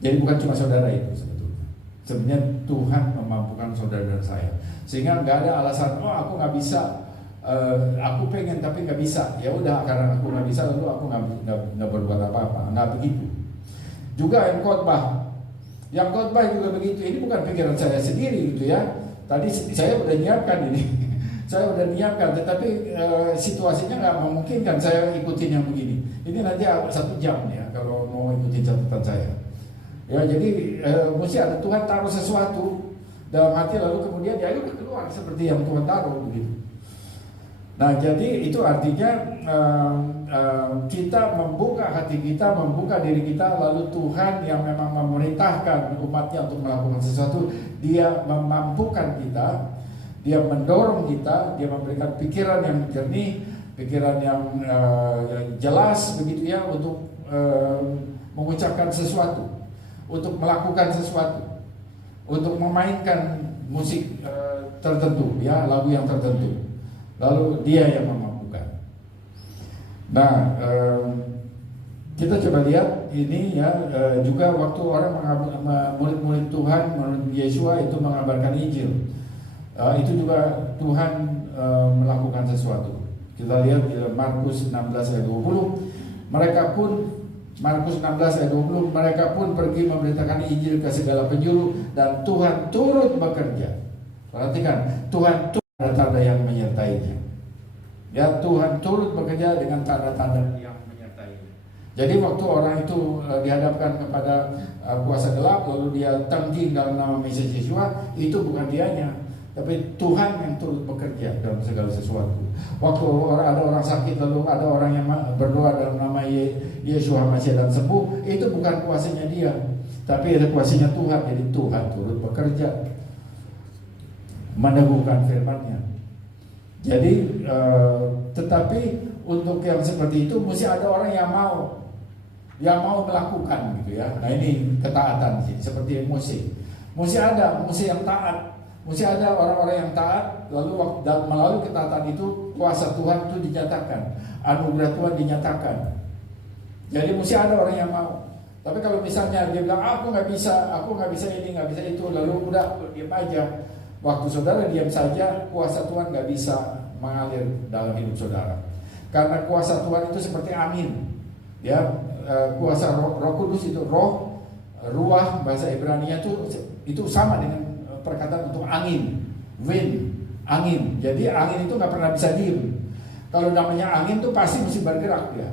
Jadi bukan cuma saudara itu sebetulnya. Sebenarnya Tuhan memampukan saudara dan saya. Sehingga nggak ada alasan, oh aku nggak bisa, aku pengen tapi nggak bisa. Ya udah karena aku nggak bisa lalu aku nggak berbuat apa-apa. Nggak begitu. Juga yang khotbah juga begitu. Ini bukan pikiran saya sendiri gitu ya. Tadi saya udah nyiapkan ini, saya udah nyiapkan, tetapi situasinya nggak memungkinkan saya ikutin yang begini. Ini nanti 1 jam ya kalau mau ikutin catatan saya. Ya jadi mesti ada Tuhan taruh sesuatu dalam hati lalu kemudian ya udah keluar seperti yang Tuhan taruh begitu. Nah jadi itu artinya kita membuka hati kita, membuka diri kita, lalu Tuhan yang memang memerintahkan umatnya untuk melakukan sesuatu, Dia memampukan kita, Dia mendorong kita, Dia memberikan pikiran yang jernih, pikiran yang jelas begitu ya untuk mengucapkan sesuatu, untuk melakukan sesuatu, untuk memainkan musik tertentu ya, lagu yang tertentu. Lalu Dia yang memampukan. Nah, kita coba lihat ini ya, juga waktu orang murid-murid Tuhan, murid Yesua itu mengabarkan Injil, itu juga Tuhan melakukan sesuatu. Kita lihat di Markus 16 ayat 20, mereka pun pergi memberitakan Injil ke segala penjuru dan Tuhan turut bekerja. Perhatikan, Tuhan tanda-tanda yang menyertainya. Ya, Tuhan turut bekerja dengan tanda-tanda yang menyertainya. Jadi waktu orang itu dihadapkan kepada kuasa gelap, lalu dia tangking dalam nama Mesias Yesua, itu bukan dianya, tapi Tuhan yang turut bekerja dalam segala sesuatu. Waktu ada orang sakit, lalu ada orang yang berdoa dalam nama Yesua Mesias dan sembuh, itu bukan kuasanya dia, tapi ada kuasanya Tuhan. Jadi Tuhan turut bekerja, meneguhkan firman-Nya. Jadi tetapi untuk yang seperti itu mesti ada orang yang mau melakukan gitu ya. Nah ini ketaatan seperti Mose. Mesti yang taat. Mesti ada orang-orang yang taat, lalu melalui ketaatan itu kuasa Tuhan itu dinyatakan, anugerah Tuhan dinyatakan. Jadi mesti ada orang yang mau. Tapi kalau misalnya dia bilang aku nggak bisa ini, nggak bisa itu, lalu udah diam aja. Waktu saudara diam saja, kuasa Tuhan nggak bisa mengalir dalam hidup saudara. Karena kuasa Tuhan itu seperti angin, ya. Kuasa Roh Kudus itu ruah bahasa Ibrani-nya itu sama dengan perkataan untuk angin, wind, angin. Jadi angin itu nggak pernah bisa diem. Kalau namanya angin itu pasti mesti bergerak ya.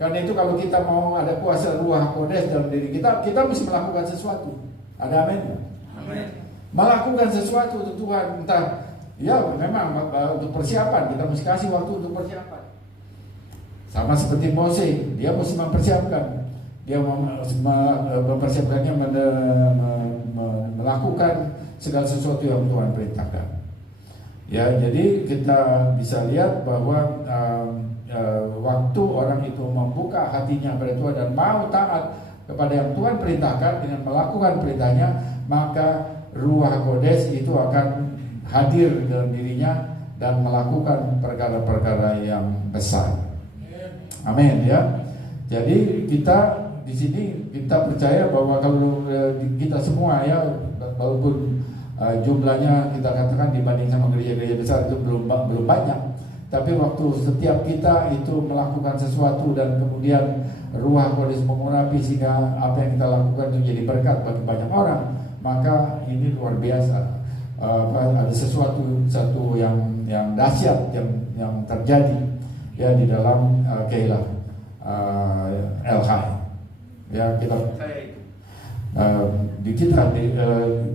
Karena itu kalau kita mau ada kuasa Ruah Kodes dalam diri kita mesti melakukan sesuatu. Ada amin? Amin. Melakukan sesuatu untuk Tuhan, entah ya memang untuk persiapan, kita mesti kasih waktu untuk persiapan. Sama seperti Mose, dia mesti mempersiapkan, dia mempersiapkannya melakukan segala sesuatu yang Tuhan perintahkan. Ya, jadi kita bisa lihat bahwa waktu orang itu membuka hatinya kepada Tuhan dan mau taat kepada yang Tuhan perintahkan dengan melakukan perintahnya, maka Ruah Kodes itu akan hadir dalam dirinya dan melakukan perkara-perkara yang besar. Amin ya. Jadi kita di sini kita percaya bahwa kalau kita semua ya, walaupun jumlahnya kita katakan dibanding sama gereja-gereja besar itu belum banyak, tapi waktu setiap kita itu melakukan sesuatu dan kemudian Ruah Kodes mengurapi sehingga apa yang kita lakukan itu menjadi berkat bagi banyak orang, maka ini luar biasa. Ada sesuatu yang dahsyat yang terjadi ya di dalam Keilah El-Hai. Ya kita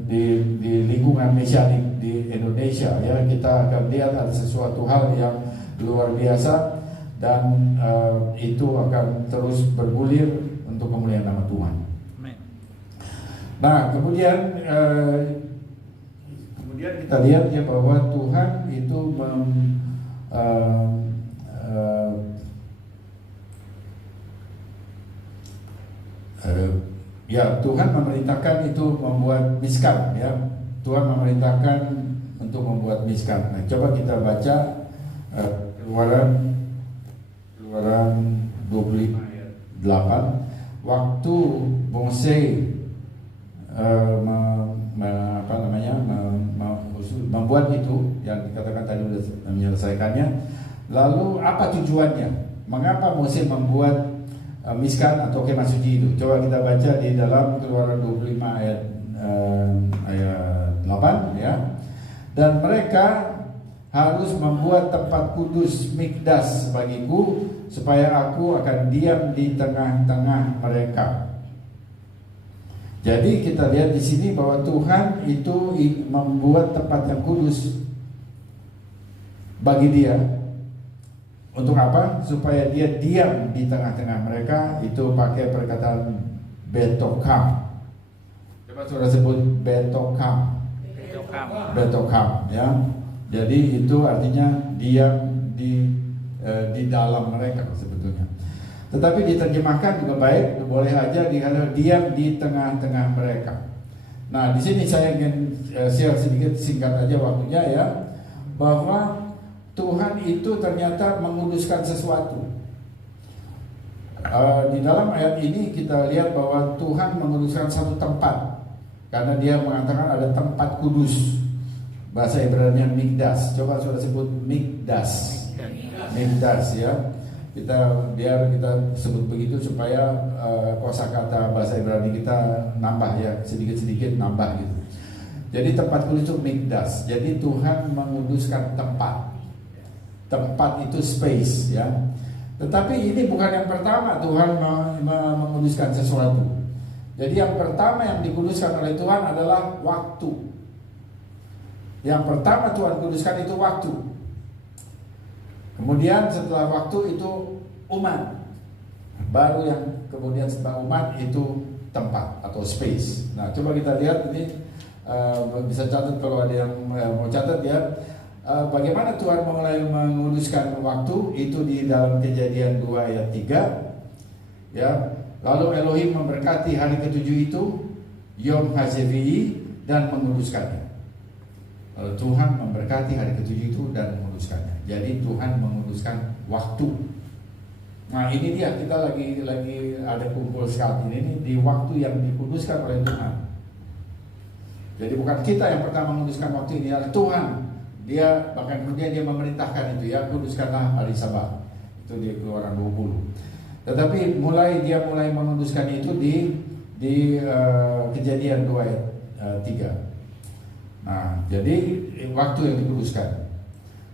di lingkungan mesianik di Indonesia ya, kita akan lihat ada sesuatu hal yang luar biasa dan itu akan terus bergulir untuk kemuliaan nama Tuhan. Nah kemudian kita lihat ya bahwa Tuhan itu Ya, Tuhan memerintahkan itu membuat miskan, ya. Tuhan memerintahkan untuk membuat miskan. Nah, coba kita baca Keluaran 25 ayat 8. Waktu Mose membuat itu yang dikatakan tadi sudah menyelesaikannya. Lalu apa tujuannya? Mengapa Mose membuat miskan atau kemah suci itu? Coba kita baca di dalam Keluaran 25 ayat 8, ya. Dan mereka harus membuat tempat kudus mikdas bagiku, supaya aku akan diam di tengah-tengah mereka. Jadi kita lihat di sini bahwa Tuhan itu membuat tempat yang kudus bagi dia. Untuk apa? Supaya dia diam di tengah-tengah mereka. Itu pakai perkataan betokam. Coba saudara sebut betokam. Betokam, ya. Jadi itu artinya diam di dalam mereka sebetulnya. Tetapi diterjemahkan juga baik, boleh aja dikatakan diam di tengah-tengah mereka. Nah, di sini saya ingin share sedikit singkat aja waktunya, ya, bahwa Tuhan itu ternyata menguduskan sesuatu. Di dalam ayat ini kita lihat bahwa Tuhan menguduskan satu tempat, karena dia mengatakan ada tempat kudus. Bahasa Ibrani-nya mikdas. Coba sudah sebut mikdas. Mikdas, ya. Biar kita sebut begitu supaya kosakata bahasa Ibrani kita nambah, ya, sedikit-sedikit nambah gitu. Jadi tempat kudus itu mikdas. Jadi Tuhan menguduskan tempat. Tempat itu space, ya. Tetapi ini bukan yang pertama Tuhan menguduskan sesuatu. Jadi yang pertama yang dikuduskan oleh Tuhan adalah waktu. Yang pertama Tuhan kuduskan itu waktu. Kemudian setelah waktu itu umat. Baru yang kemudian setelah umat itu tempat atau space. Nah, coba kita lihat ini, bisa catat kalau ada yang mau catat, ya. Bagaimana Tuhan mulai menguduskan waktu itu di dalam Kejadian 2 ayat 3, ya. Lalu Elohim memberkati hari ketujuh itu, Yom HaShevi'i, dan menguduskannya. Lalu Tuhan memberkati hari ketujuh itu dan menguduskannya. Jadi Tuhan menguduskan waktu. Nah, ini dia, kita lagi ada kumpul saat ini di waktu yang dikuduskan oleh Tuhan. Jadi bukan kita yang pertama menguduskan waktu ini, adalah Tuhan. Dia bahkan kemudian dia memerintahkan itu, ya, kuduskanlah hari Sabat. Itu di Keluaran 20. Tetapi dia mulai menguduskan itu di Kejadian 2 ayat 3. Nah, jadi waktu yang dikuduskan.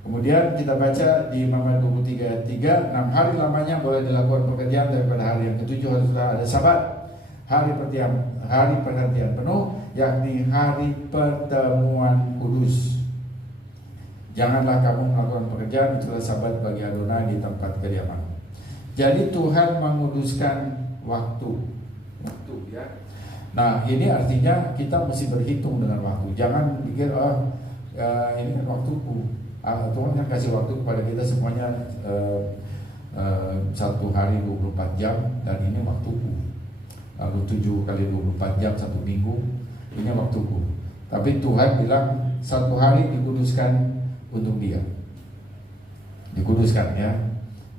Kemudian kita baca di Mazmur 23 ayat 3, 6 hari lamanya boleh dilakukan pekerjaan, daripada hari yang ketujuh haruslah ada Sabat, hari perhentian penuh, yakni hari pertemuan kudus. Janganlah kamu melakukan pekerjaan, itulah Sabat bagi Adonai di tempat kediaman. Jadi Tuhan menguduskan waktu, ya. Nah, ini artinya kita mesti berhitung dengan waktu. Jangan pikir ini kan waktuku. Tuhan kan kasih waktu kepada kita semuanya, satu hari 24 jam, dan ini waktuku. Lalu 7 kali 24 jam satu minggu, ini waktuku. Tapi Tuhan bilang satu hari dikuduskan untuk dia. Dikuduskan, ya.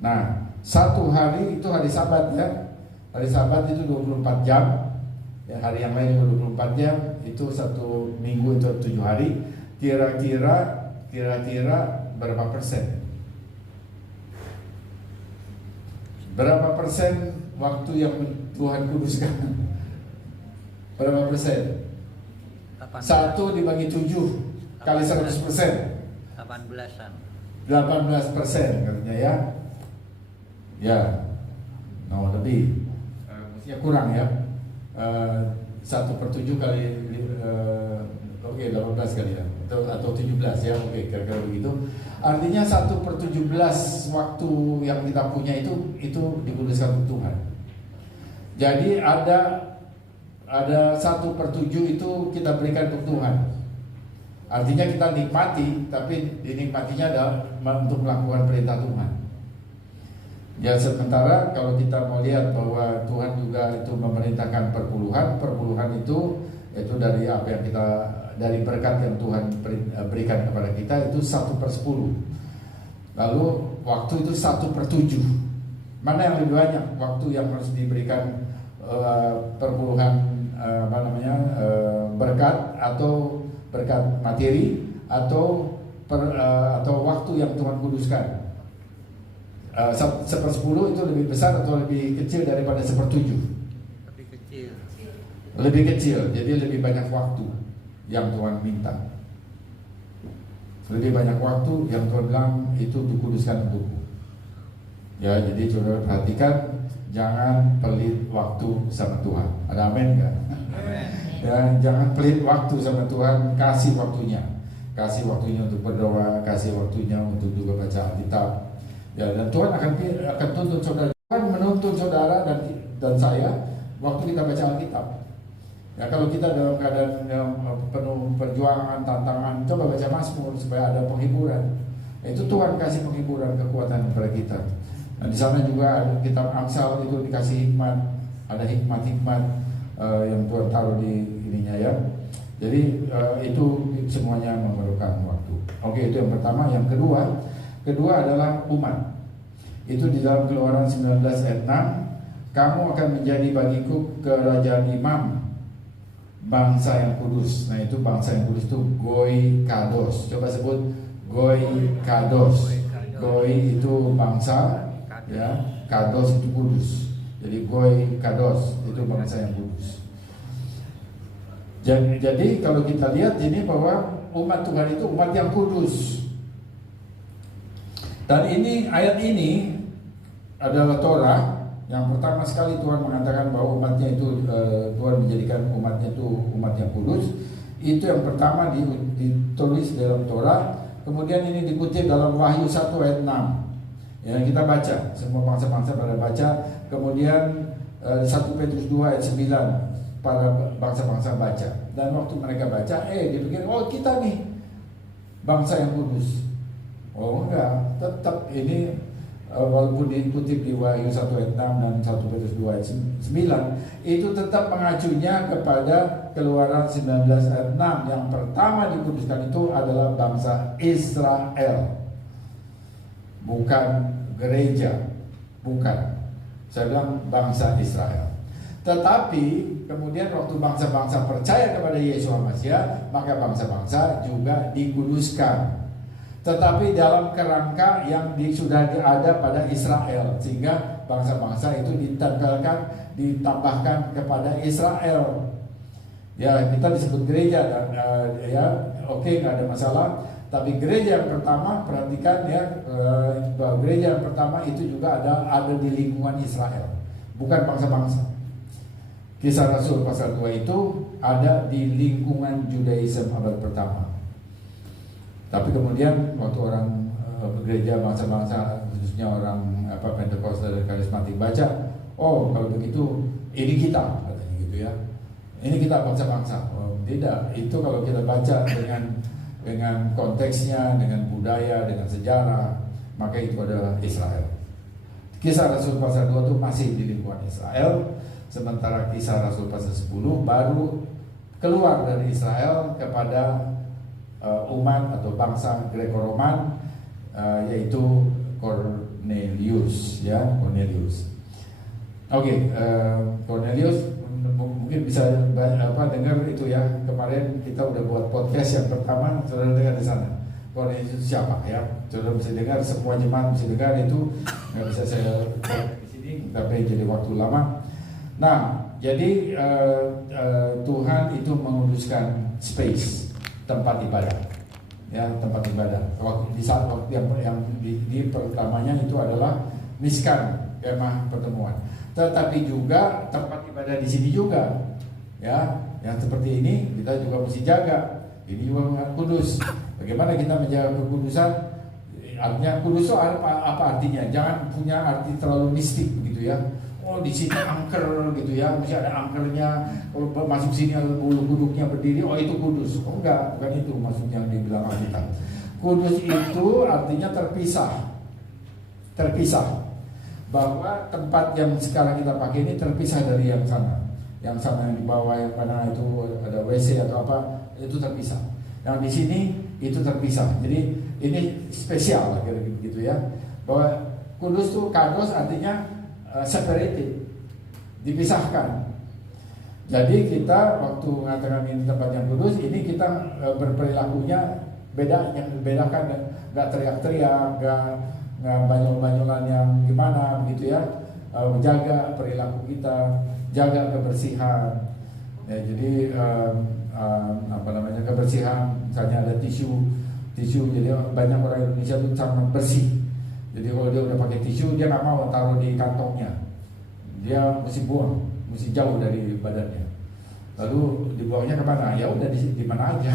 Nah, satu hari itu hari Sabat, ya. Hari Sabat itu 24 jam. Ya, hari yang lain 24 jam, itu satu minggu itu 7 hari. Kira-kira berapa persen? Berapa persen waktu yang Tuhan kuduskan? Berapa persen? 1 dibagi 7 kali 100%. 18-an. 18% katanya, ya. Ya, lebih. Mestinya kurang, ya. 1/7 kali 18 kali, ya, atau 17, ya, kira-kira begitu. Artinya 1/17 waktu yang kita punya itu dikuduskan untuk Tuhan. Jadi ada 1/7 itu kita berikan untuk Tuhan. Artinya kita nikmati, tapi dinikmatinya adalah untuk melakukan perintah Tuhan. Ya, sementara kalau kita mau lihat bahwa Tuhan juga itu memerintahkan perpuluhan itu dari apa yang kita, dari berkat yang Tuhan berikan kepada kita itu 1/10. Lalu waktu itu 1/7. Mana yang lebih banyak waktu yang harus diberikan perpuluhan berkat atau berkat materi atau waktu yang Tuhan kuduskan? 1/10 itu lebih besar atau lebih kecil daripada 1/7? Lebih kecil, jadi lebih banyak waktu yang Tuhan minta. Lebih banyak waktu yang Tuhan bilang itu dikuduskan untukku. Ya, jadi saudara perhatikan, jangan pelit waktu sama Tuhan. Ada amin nggak? Ya, jangan pelit waktu sama Tuhan, kasih waktunya. Kasih waktunya untuk berdoa, kasih waktunya untuk juga baca Alkitab. Ya, dan Tuhan akan tuntut saudara. Tuhan menuntut saudara dan saya waktu kita baca Alkitab. Ya, kalau kita dalam keadaan yang penuh perjuangan, tantangan, coba baca Mazmur supaya ada penghiburan. Itu Tuhan kasih penghiburan, kekuatan kepada kita. Nah, di sana juga ada kitab Amsal, itu dikasih hikmat, ada hikmat-hikmat yang Tuhan taruh di ininya ya. Jadi itu semuanya memerlukan waktu. Oke, itu yang pertama. Yang kedua adalah umat. Itu di dalam Keluaran 19 ayat 6, kamu akan menjadi bagiku kerajaan imam, bangsa yang kudus. Nah, itu bangsa yang kudus itu Goy Kados. Coba sebut Goy Kados. Goy itu bangsa, ya, Kados itu kudus. Jadi Goy Kados itu bangsa yang kudus. Jadi kalau kita lihat ini bahwa umat Tuhan itu umat yang kudus. Dan ayat ini adalah Torah. Yang pertama sekali Tuhan mengatakan bahwa umatnya itu Tuhan menjadikan umatnya itu umat yang kudus. Itu yang pertama ditulis dalam Torah. Kemudian ini dikutip dalam Wahyu 1 ayat 6. Yang kita baca, semua bangsa-bangsa pada baca. Kemudian 1 Petrus 2 ayat 9, para bangsa-bangsa baca. Dan waktu mereka baca, dipikir, oh kita nih bangsa yang kudus. Oh enggak, tetap ini walaupun dikutip di Wahyu 1 ayat 6 dan 1 Petrus 2 ayat 9, itu tetap mengacunya kepada Keluaran 19 ayat 6. Yang pertama dikuduskan itu adalah bangsa Israel, bukan gereja, bukan. Saya bilang bangsa Israel. Tetapi kemudian waktu bangsa-bangsa percaya kepada Yesus Masias, maka bangsa-bangsa juga dikuduskan. Tetapi dalam kerangka yang sudah ada pada Israel, sehingga bangsa-bangsa itu ditambahkan kepada Israel. Ya, kita disebut gereja dan oke, nggak ada masalah. Tapi gereja yang pertama, perhatikan ya, bahwa gereja yang pertama itu juga ada di lingkungan Israel, bukan bangsa-bangsa. Kisah Rasul pasal 2 itu ada di lingkungan Judaism abad pertama. Tapi kemudian waktu orang gereja bangsa-bangsa, khususnya orang Pentakosta dan karismatik baca, oh kalau begitu ini kita, katanya gitu ya. Ini kita bangsa-bangsa. Oh, tidak, itu kalau kita baca dengan konteksnya, dengan budaya, dengan sejarah, maka itu adalah Israel. Kisah Rasul pasal 2 itu masih di lingkungan Israel. Sementara Kisah Rasul pasal 10 baru keluar dari Israel kepada umat atau bangsa Greko-Roman, yaitu Cornelius, ya, Cornelius. Oke, Cornelius mungkin bisa dengar itu ya. Kemarin kita udah buat podcast yang pertama, saudara dengar di sana. Cornelius itu siapa ya? Saudara bisa dengar, semua jemaat bisa dengar itu. Nggak bisa saya di sini, tapi jadi waktu lama. Nah, jadi Tuhan itu menguduskan space, tempat ibadah, ya, tempat ibadah. Di saat waktu yang di pertamanya itu adalah Miskan, kemah pertemuan. Tetapi juga tempat ibadah di sini juga, ya, yang seperti ini kita juga mesti jaga. Ini juga kudus. Bagaimana kita menjaga kekudusan? Artinya kudus itu apa artinya? Jangan punya arti terlalu mistik begitu ya. Oh, di sini angker gitu ya, mesti ada angkernya. Kalau masuk sini bulu kuduknya berdiri, oh itu kudus. Oh enggak, bukan itu maksudnya yang dibilang Alkitab. Kudus itu artinya terpisah. Terpisah. bahwa tempat yang sekarang kita pakai ini terpisah dari yang sana. Yang sana yang di bawah, yang mana itu ada WC atau apa, itu terpisah. Yang di sini itu terpisah. Jadi ini spesial lah kira-kira gitu ya. Bahwa kudus itu kados artinya separated, dipisahkan. Jadi kita waktu mengatakan ini tempat yang kudus, ini kita berperilakunya beda, yang membedakan, nggak teriak-teriak, nggak banyol-banyolan yang gimana begitu ya. Menjaga perilaku kita, jaga kebersihan. Ya, jadi kebersihan, misalnya ada tisu, jadi banyak orang Indonesia itu sangat bersih. Jadi kalau dia udah pakai tisu, dia nggak mau taruh di kantongnya, dia mesti buang, mesti jauh dari badannya. Lalu dibuangnya kemana? Ya udah di mana aja,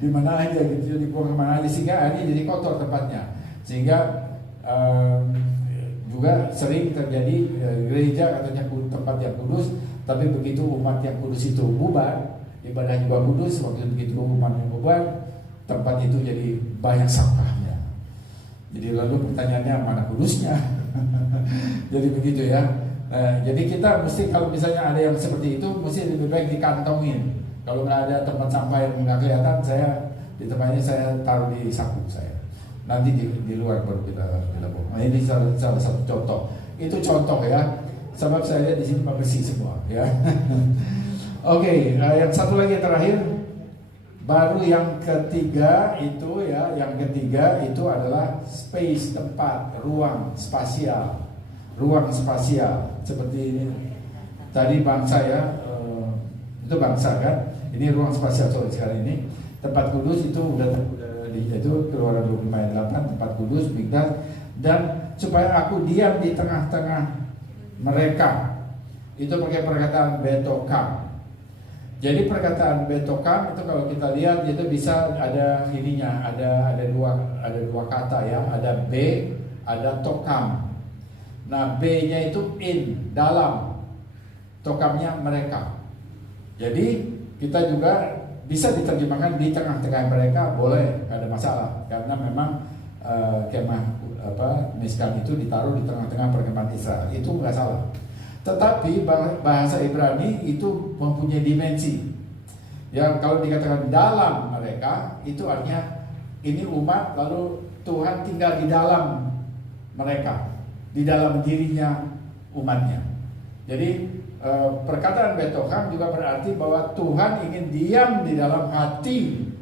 di mana aja gitu, dibuang kemana aja, sehingga ini jadi kotor tempatnya. Sehingga juga sering terjadi gereja katanya tempat yang kudus, tapi begitu umat yang kudus itu bubar, ibadah juga kudus, waktu begitu umat yang bubar, tempat itu jadi banyak sampahnya. Jadi lalu pertanyaannya, mana kudusnya? Jadi begitu ya. Jadi kita mesti, kalau misalnya ada yang seperti itu, mesti lebih baik dikantongin. Kalau nggak ada tempat sampah yang nggak kelihatan, saya di tempatnya saya taruh di saku saya. Nanti di luar baru kita buang. Nah, ini salah satu contoh. Itu contoh ya. Sebab saya lihat di sini bersih semua ya. Oke, yang satu lagi yang terakhir, baru yang ketiga itu ya, yang ketiga itu adalah space, tempat, ruang spasial. Ruang spasial seperti ini. Tadi bangsa ya, itu bangsa kan. Ini ruang spasial sekarang ini. Tempat kudus itu udah itu Keluaran 25 ayat 8, tempat kudus, mikdas, dan supaya aku diam di tengah-tengah mereka. Itu pakai perkataan betokam. Jadi perkataan betokam itu kalau kita lihat itu bisa ada ininya, ada dua kata ya, ada B, ada tokam. Nah, B-nya itu in, dalam, tokamnya mereka. Jadi kita juga bisa diterjemahkan di tengah-tengah mereka, boleh, gak ada masalah, karena memang kemah miskan itu ditaruh di tengah-tengah perkemahan Israel, itu nggak salah. Tetapi bahasa Ibrani itu mempunyai dimensi. Yang kalau dikatakan dalam mereka, itu artinya ini umat, lalu Tuhan tinggal di dalam mereka, di dalam dirinya umatnya. Jadi perkataan Betokham juga berarti bahwa Tuhan ingin diam di dalam hati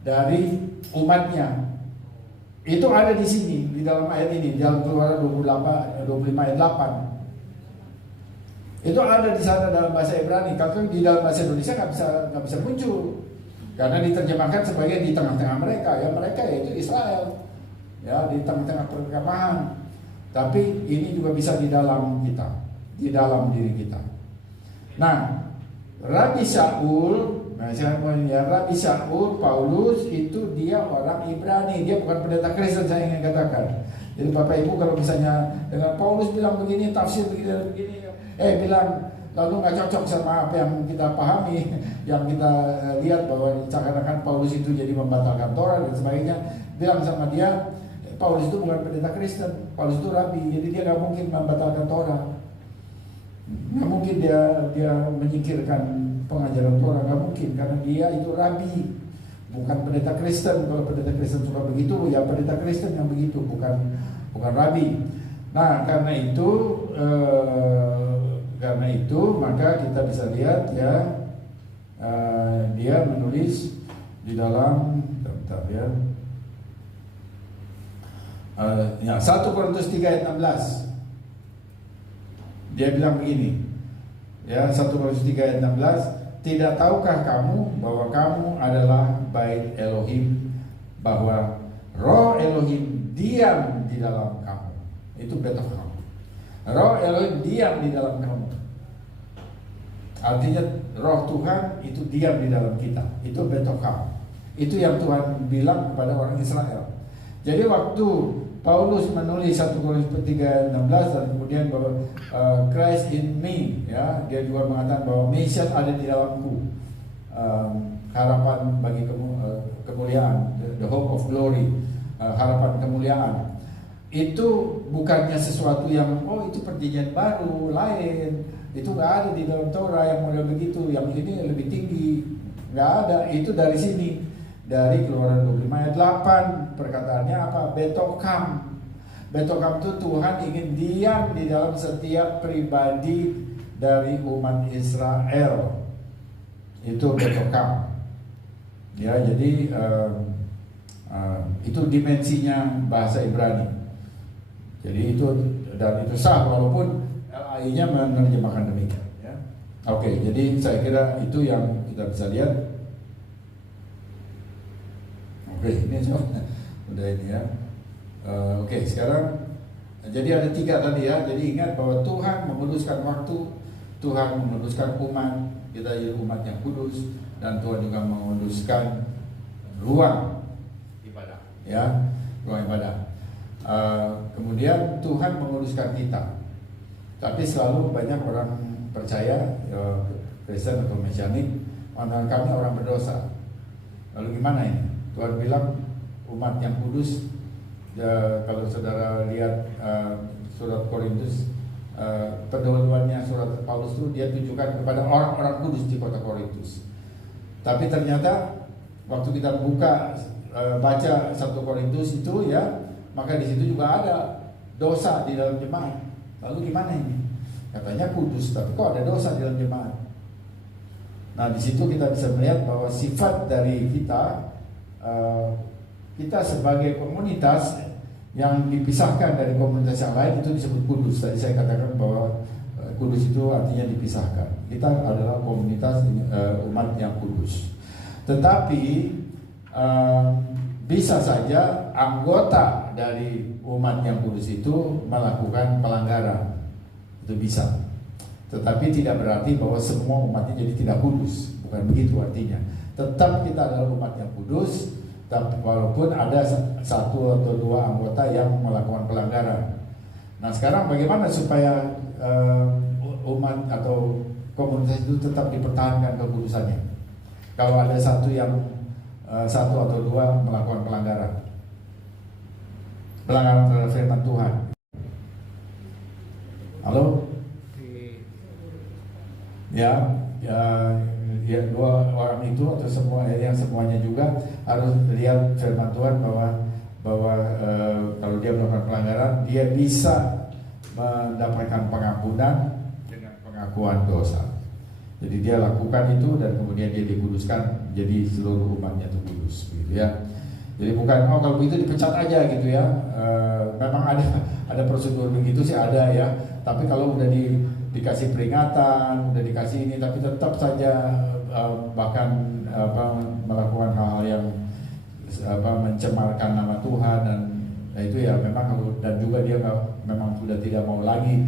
dari umatnya. Itu ada di sini, di dalam ayat ini, dalam Keluaran 25 ayat 8. Itu ada di sana dalam bahasa Ibrani. Kalau di dalam bahasa Indonesia nggak bisa muncul, karena diterjemahkan sebagai di tengah-tengah mereka. Ya mereka yaitu Israel, ya di tengah-tengah perkemahan. Tapi ini juga bisa di dalam kita, di dalam diri kita. Nah, Rabi Shaul, Rabi Shaul Paulus itu dia orang Ibrani, dia bukan pendeta Kristen, saya ingin katakan. Jadi Bapak Ibu kalau misalnya dengan Paulus bilang begini, tafsir begini, bilang lalu nggak cocok sama apa yang kita pahami, yang kita lihat bahwa seakan-akan Paulus itu jadi membatalkan Torah dan sebagainya, bilang sama dia, Paulus itu bukan pendeta Kristen, Paulus itu rabi, jadi dia nggak mungkin membatalkan Torah. Nggak mungkin dia menyingkirkan pengajaran Torah, nggak mungkin, karena dia itu rabi, bukan pendeta Kristen. Kalau pendeta Kristen suka begitu, ya pendeta Kristen yang begitu, bukan rabi. Nah, karena itu maka kita bisa lihat ya, dia menulis di dalam, bentar ya, 1 Korintus 3 ayat 16. Dia bilang begini, ya 1 Korintus 3 ayat 16, tidak tahukah kamu bahwa kamu adalah bait Elohim, bahwa roh Elohim diam di dalam kamu. Itu betul kamu. Roh Elohim diam di dalam kamu. Artinya roh Tuhan itu diam di dalam kita. Itu betul kamu. Itu yang Tuhan bilang kepada orang Israel. Jadi waktu Paulus menulis 1 Korintus 3:16 dan kemudian bahwa Christ in me, ya, dia juga mengatakan bahwa Mesias ada di dalamku, harapan bagi kemuliaan, the hope of glory, harapan kemuliaan. itu bukannya sesuatu yang oh itu perjanjian baru lain, itu nggak ada di dalam Torah yang model begitu, yang ini lebih tinggi, nggak ada. Itu dari sini, dari Keluaran 25 ayat 8 perkataannya apa? Betokam. Betokam itu Tuhan ingin diam di dalam setiap pribadi dari umat Israel. Itu betokam. Ya, jadi itu dimensinya bahasa Ibrani. Jadi itu, dan itu sah walaupun LAI-nya menerjemahkan demikian. Ya. Oke, jadi saya kira itu yang kita bisa lihat. Oke, ini udah ini ya. Oke, sekarang jadi ada 3 tadi ya. Jadi ingat bahwa Tuhan menguduskan waktu, Tuhan menguduskan umat, kita jadi umat yang kudus, dan Tuhan juga menguduskan ruang ibadah, ya, ruang ibadah. Kemudian Tuhan menguduskan kita. Tapi selalu banyak orang percaya Kristen atau Mesianik, kami orang berdosa. Lalu gimana ini? Tuhan bilang umat yang kudus. Kalau saudara lihat surat Korintus, pendahuluannya surat Paulus itu dia tunjukkan kepada orang-orang kudus di kota Korintus. Tapi ternyata waktu kita baca 1 Korintus itu ya, maka di situ juga ada dosa di dalam jemaat. Lalu gimana ini? Katanya kudus, tapi kok ada dosa di dalam jemaat? Nah, di situ kita bisa melihat bahwa sifat dari kita sebagai komunitas yang dipisahkan dari komunitas yang lain itu disebut kudus. Tadi saya katakan bahwa kudus itu artinya dipisahkan. Kita adalah komunitas umat yang kudus. Tetapi bisa saja anggota dari umat yang kudus itu melakukan pelanggaran. Itu bisa. Tetapi tidak berarti bahwa semua umatnya jadi tidak kudus. Bukan begitu artinya. Tetap kita adalah umat yang kudus, tapi walaupun ada 1 atau 2 anggota yang melakukan pelanggaran. Nah, sekarang bagaimana supaya umat atau komunitas itu tetap dipertahankan kekudusannya? Kalau ada satu atau 2 melakukan pelanggaran terhadap firman Tuhan. Halo? Ya, 2 orang itu atau semuanya juga harus lihat firman Tuhan bahwa kalau dia melakukan pelanggaran, dia bisa mendapatkan pengampunan dengan pengakuan dosa. Jadi dia lakukan itu dan kemudian dia dikuduskan, jadi seluruh umatnya itu kudus, gitu ya. Jadi bukan kalau begitu dipecat aja gitu ya. Memang ada prosedur begitu sih ada ya. Tapi kalau udah dikasih peringatan, udah dikasih ini, tapi tetap saja bahkan melakukan hal-hal yang mencemarkan nama Tuhan dan itu ya memang dan juga dia memang sudah tidak mau lagi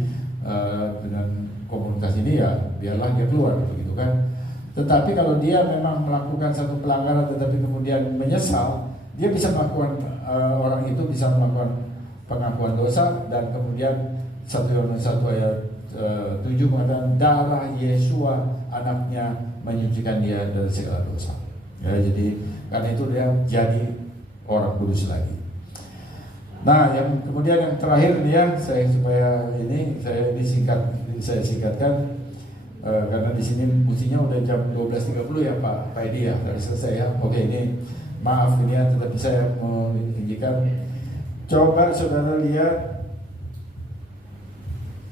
dengan komunitas ini, ya biarlah dia keluar begitu kan. Tetapi kalau dia memang melakukan satu pelanggaran tetapi kemudian menyesal, dia bisa melakukan orang itu bisa melakukan pengakuan dosa dan kemudian 1 Yohanes 1 ayat 7 mengatakan darah Yesua anaknya menyucikan dia dari segala dosa. Ya, jadi karena itu dia jadi orang kudus lagi. Nah, yang kemudian yang terakhir dia saya singkatkan karena di sini musinya udah jam 12.30 ya Pak Edi ya, dari selesai ya. Oke, ini maaf ini ya, tetapi saya mau menunjukkan. Coba saudara lihat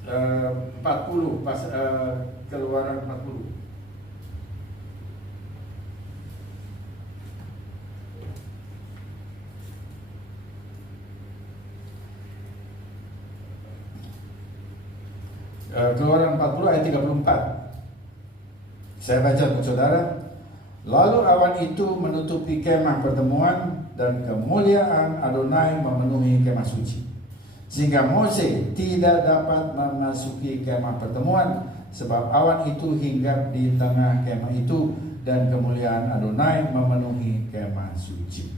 40 pas Keluaran 40. Keluaran 40 ayat 34. Saya baca untuk saudara. Lalu awan itu menutupi kemah pertemuan dan kemuliaan Adonai memenuhi kemah suci, sehingga Mose tidak dapat memasuki kemah pertemuan sebab awan itu hinggap di tengah kemah itu dan kemuliaan Adonai memenuhi kemah suci.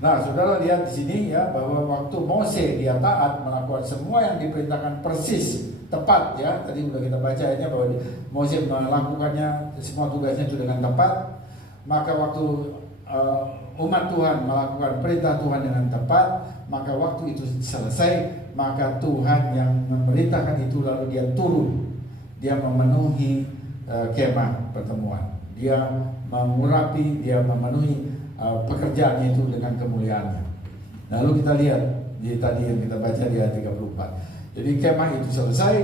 Nah, saudara lihat di sini ya bahwa waktu Mose dia taat melakukan semua yang diperintahkan persis tepat ya. Tadi sudah kita baca ayatnya bahwa Mose melakukannya semua tugasnya itu dengan tepat. Maka waktu umat Tuhan melakukan perintah Tuhan dengan tepat, maka waktu itu selesai, maka Tuhan yang memerintahkan itu lalu dia turun, dia memenuhi kemah pertemuan, dia mengurapi, dia memenuhi pekerjaannya itu dengan kemuliaannya. Lalu kita lihat di tadi yang kita baca di ayat 34. Jadi kemah itu selesai,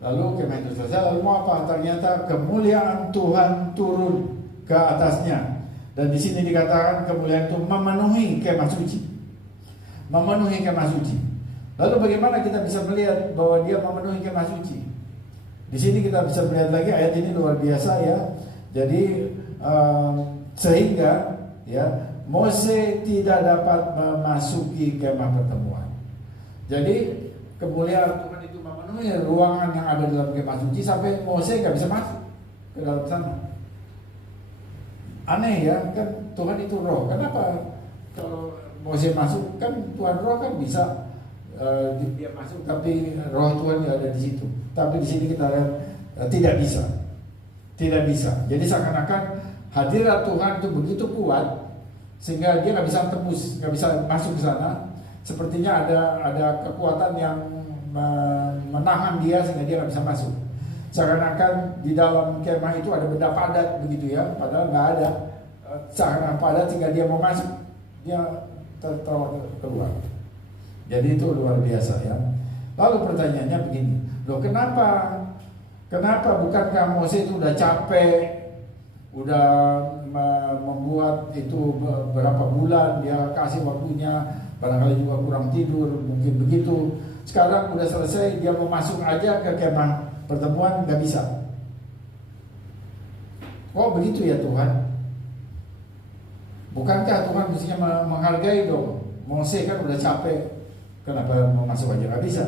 lalu mau apa? Ternyata kemuliaan Tuhan turun ke atasnya. Dan di sini dikatakan kemuliaan itu memenuhi kemah suci. Memenuhi kemah suci. Lalu bagaimana kita bisa melihat bahwa dia memenuhi kemah suci? Di sini kita bisa melihat lagi ayat ini luar biasa ya. Jadi sehingga ya Mose tidak dapat memasuki kemah pertemuan. Jadi kemuliaan Tuhan itu memenuhi ruangan yang ada dalam kemah suci sampai Mose nggak bisa masuk ke dalam sana. Aneh ya, kan Tuhan itu roh. Kenapa kalau Mose masuk, kan Tuhan roh kan bisa dia masuk, tapi roh Tuhan yang ada di situ. Tapi di sini kita lihat tidak bisa. Tidak bisa. Jadi seakan-akan hadirat Tuhan itu begitu kuat sehingga dia nggak bisa tembus, nggak bisa masuk ke sana. Sepertinya ada kekuatan yang menahan dia sehingga dia nggak bisa masuk. Seakan-akan di dalam kemah itu ada benda padat begitu ya, padahal nggak ada. Seakan-akan padat sehingga dia mau masuk, dia tertawa keluar. Jadi itu luar biasa ya. Lalu pertanyaannya begini, loh kenapa bukankah Mose itu udah capek, udah membuat itu berapa bulan, dia kasih waktunya, barangkali juga kurang tidur, mungkin begitu. Sekarang udah selesai, dia mau masuk aja ke kemah pertemuan, nggak bisa. Oh begitu ya Tuhan? Bukankah Tuhan mestinya menghargai dong? Mose kan udah capek, kenapa mau masuk aja nggak bisa?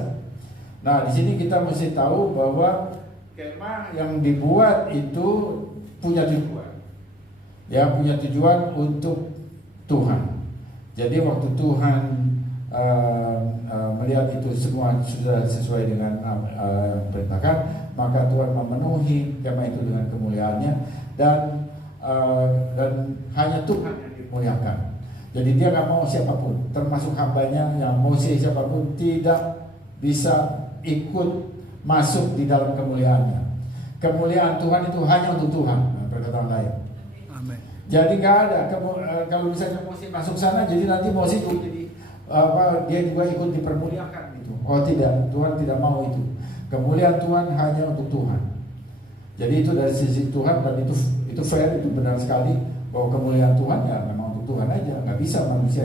Nah di sini kita mesti tahu bahwa kemah yang dibuat itu punya tujuan. Ya punya tujuan untuk Tuhan. Jadi waktu Tuhan melihat itu semua sudah sesuai dengan perintahkan, maka Tuhan memenuhi kemah itu dengan kemuliaannya dan hanya Tuhan yang dimuliakan. Jadi dia nggak mau siapapun, termasuk hambanya yang Mose siapapun tidak bisa ikut masuk di dalam kemuliaannya. Kemuliaan Tuhan itu hanya untuk Tuhan, perkataan lain. Amin. Jadi nggak ada kalau misalnya Mose masuk sana, jadi nanti Mose juga jadi dia juga ikut dipermuliakan gitu. Oh tidak, Tuhan tidak mau itu. Kemuliaan Tuhan hanya untuk Tuhan. Jadi itu dari sisi Tuhan dan itu fair, itu benar sekali bahwa kemuliaan Tuhan ya memang untuk Tuhan aja. Nggak bisa manusia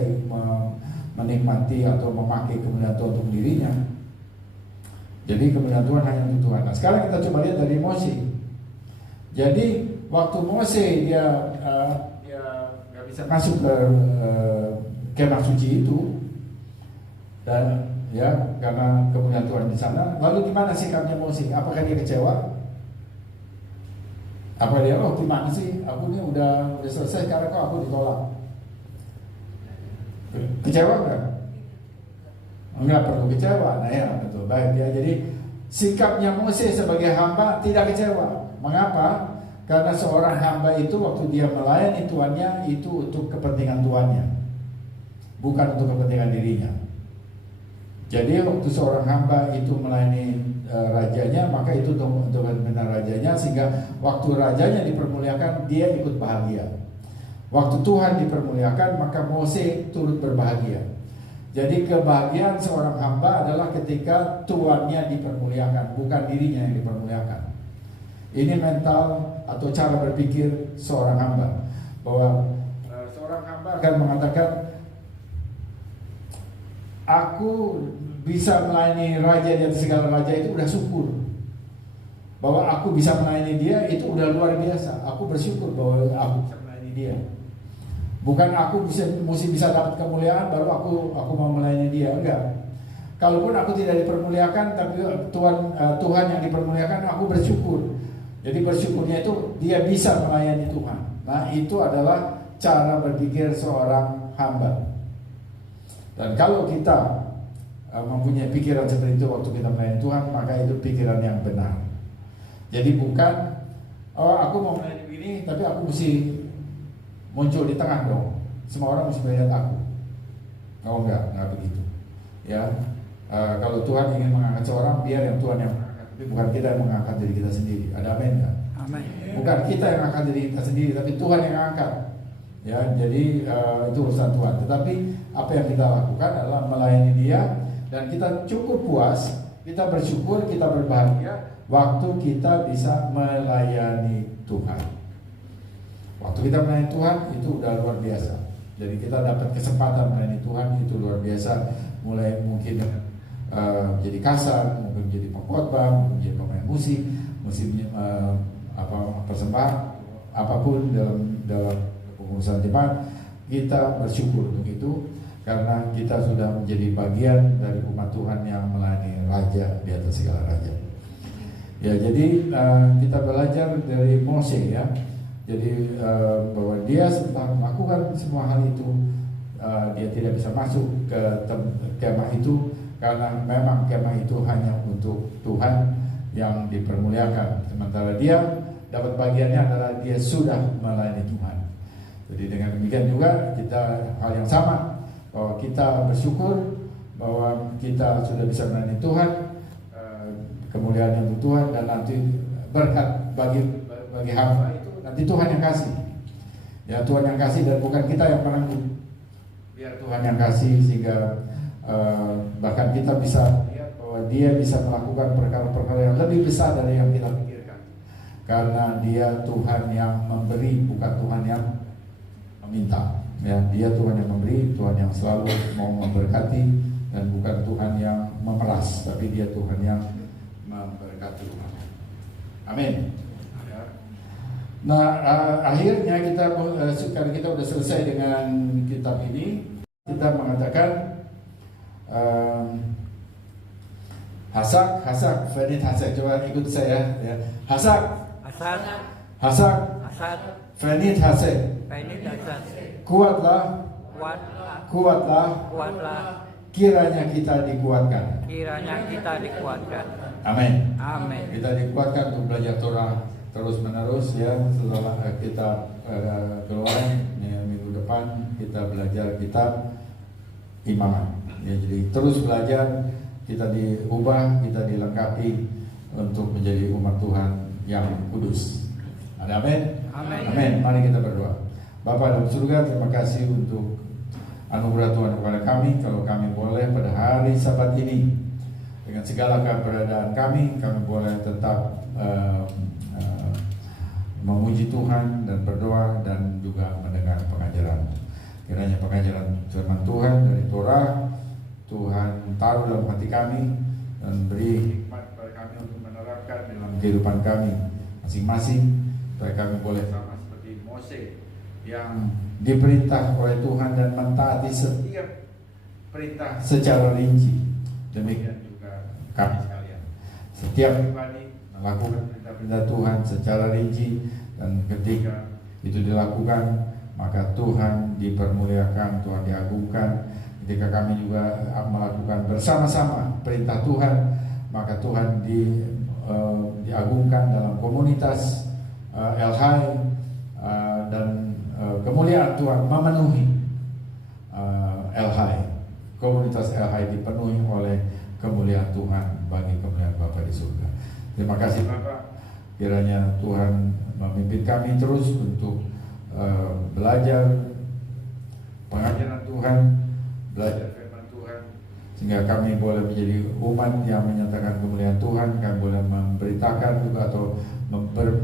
menikmati atau memakai kemuliaan Tuhan untuk dirinya. Jadi kemuliaan Tuhan hanya untuk Tuhan. Nah sekarang kita coba lihat dari Mose. Jadi waktu Mose dia nggak bisa masuk ke kemah suci itu, dan ya karena kemuliaan Tuhan di sana. Lalu gimana sikapnya Mose? Apakah dia kecewa? Apa dia gimana sih? Aku ini udah selesai karena kok aku ditolak. Kecewa enggak? Enggak perlu kecewa. Nah ya betul, baik ya. Jadi sikapnya Mose sebagai hamba tidak kecewa. Mengapa? Karena seorang hamba itu waktu dia melayani tuannya itu untuk kepentingan tuannya, bukan untuk kepentingan dirinya. Jadi waktu seorang hamba itu melayani rajanya, maka itu untuk kepentingan rajanya, sehingga waktu rajanya dipermuliakan dia ikut bahagia. Waktu Tuhan dipermuliakan, maka Mose turut berbahagia. Jadi kebahagiaan seorang hamba adalah ketika tuannya dipermuliakan, bukan dirinya yang dipermuliakan. Ini mental atau cara berpikir seorang hamba, bahwa seorang hamba akan mengatakan, aku bisa melayani raja di atas segala raja, itu udah syukur. Bahwa aku bisa melayani dia itu udah luar biasa. Aku bersyukur bahwa aku bisa melayani dia. Bukan aku mesti bisa dapat kemuliaan baru aku mau melayani dia, enggak. Kalaupun aku tidak dipermuliakan, tapi Tuhan yang dipermuliakan, aku bersyukur. Jadi bersyukurnya itu dia bisa melayani Tuhan. Nah itu adalah cara berpikir seorang hamba. Dan kalau kita mempunyai pikiran seperti itu waktu kita melayani Tuhan, maka itu pikiran yang benar. Jadi bukan aku mau melayani begini, tapi aku mesti muncul di tengah dong. semua orang mesti melihat aku. Oh enggak begitu. Ya, kalau Tuhan ingin mengangkat seorang, biar yang Tuhan yang mengangkat, tapi bukan kita yang mengangkat diri kita sendiri. Ada amin nggak? Amin. Bukan kita yang angkat diri kita sendiri, tapi Tuhan yang angkat. Ya, jadi itu urusan Tuhan. Tetapi apa yang kita lakukan adalah melayani Dia, dan kita cukup puas, kita bersyukur, kita berbahagia waktu kita bisa melayani Tuhan. Waktu kita melayani Tuhan itu udah luar biasa. Jadi kita dapat kesempatan melayani Tuhan itu luar biasa. Mulai mungkin jadi kasar, mungkin jadi pengkhotbah, mungkin jadi pemain musik, persembahan, apapun dalam pengurusan jemaat, kita bersyukur untuk itu karena kita sudah menjadi bagian dari umat Tuhan yang melayani Raja di atas segala raja. Ya, jadi kita belajar dari Mose ya. Jadi bahwa dia setelah melakukan semua hal itu, dia tidak bisa masuk ke kemah itu karena memang kemah itu hanya untuk Tuhan yang dipermuliakan. Sementara dia dapat bagiannya adalah dia sudah melayani Tuhan. Jadi dengan demikian juga kita hal yang sama, bahwa kita bersyukur bahwa kita sudah bisa melayani Tuhan, kemuliaan untuk Tuhan, dan nanti berkat bagi hamba itu nanti Tuhan yang kasih. Ya, Tuhan yang kasih dan bukan kita yang menanggung. Biar Tuhan yang kasih sehingga bahkan kita bisa lihat bahwa Dia bisa melakukan perkara-perkara yang lebih besar dari yang kita pikirkan. Karena Dia Tuhan yang memberi, bukan Tuhan yang meminta. Ya, Dia Tuhan yang memberi, Tuhan yang selalu mau memberkati, dan bukan Tuhan yang memeras, tapi Dia Tuhan yang memberkati. Amin. Nah, akhirnya kita sekarang kita sudah selesai dengan kitab ini. Kita mengatakan hasak, Fenit hasak. Coba ikut saya ya. Hasak, Fenit hasak. Kuatlah, kiranya kita dikuatkan. Amin. Kita dikuatkan untuk belajar Torah terus menerus ya. Setelah kita keluar minggu depan kita belajar kitab Imamat ya. Jadi terus belajar, kita diubah, kita dilengkapi untuk menjadi umat Tuhan yang kudus. Ada amin? Amin. Mari kita berdoa. Bapa dalam surga, terima kasih untuk anugerah Tuhan kepada kami. Kalau kami boleh pada hari Sabat ini, dengan segala keberadaan kami boleh tetap memuji Tuhan dan berdoa dan juga mendengar pengajaran. Kiranya pengajaran firman Tuhan dari Torah Tuhan taruh dalam hati kami dan beri hikmat kepada kami untuk menerapkan dalam kehidupan kami masing-masing, supaya kami boleh sama seperti Mose yang diperintah oleh Tuhan dan mentaati setiap perintah secara rinci. Demikian juga kami sekalian, setiap pribadi melakukan perintah-perintah Tuhan secara rinci, dan ketika itu dilakukan maka Tuhan dipermuliakan, Tuhan diagungkan. Ketika kami juga melakukan bersama-sama perintah Tuhan, maka Tuhan diagungkan dalam komunitas El-Hai, dan kemuliaan Tuhan memenuhi El-Hai. Komunitas El-Hai dipenuhi oleh kemuliaan Tuhan bagi kemuliaan Bapa di surga. Terima kasih Bapak. Kiranya Tuhan memimpin kami terus untuk belajar pengajaran Tuhan, belajar firman Tuhan, sehingga kami boleh menjadi umat yang menyatakan kemuliaan Tuhan. Kami boleh memberitakan juga atau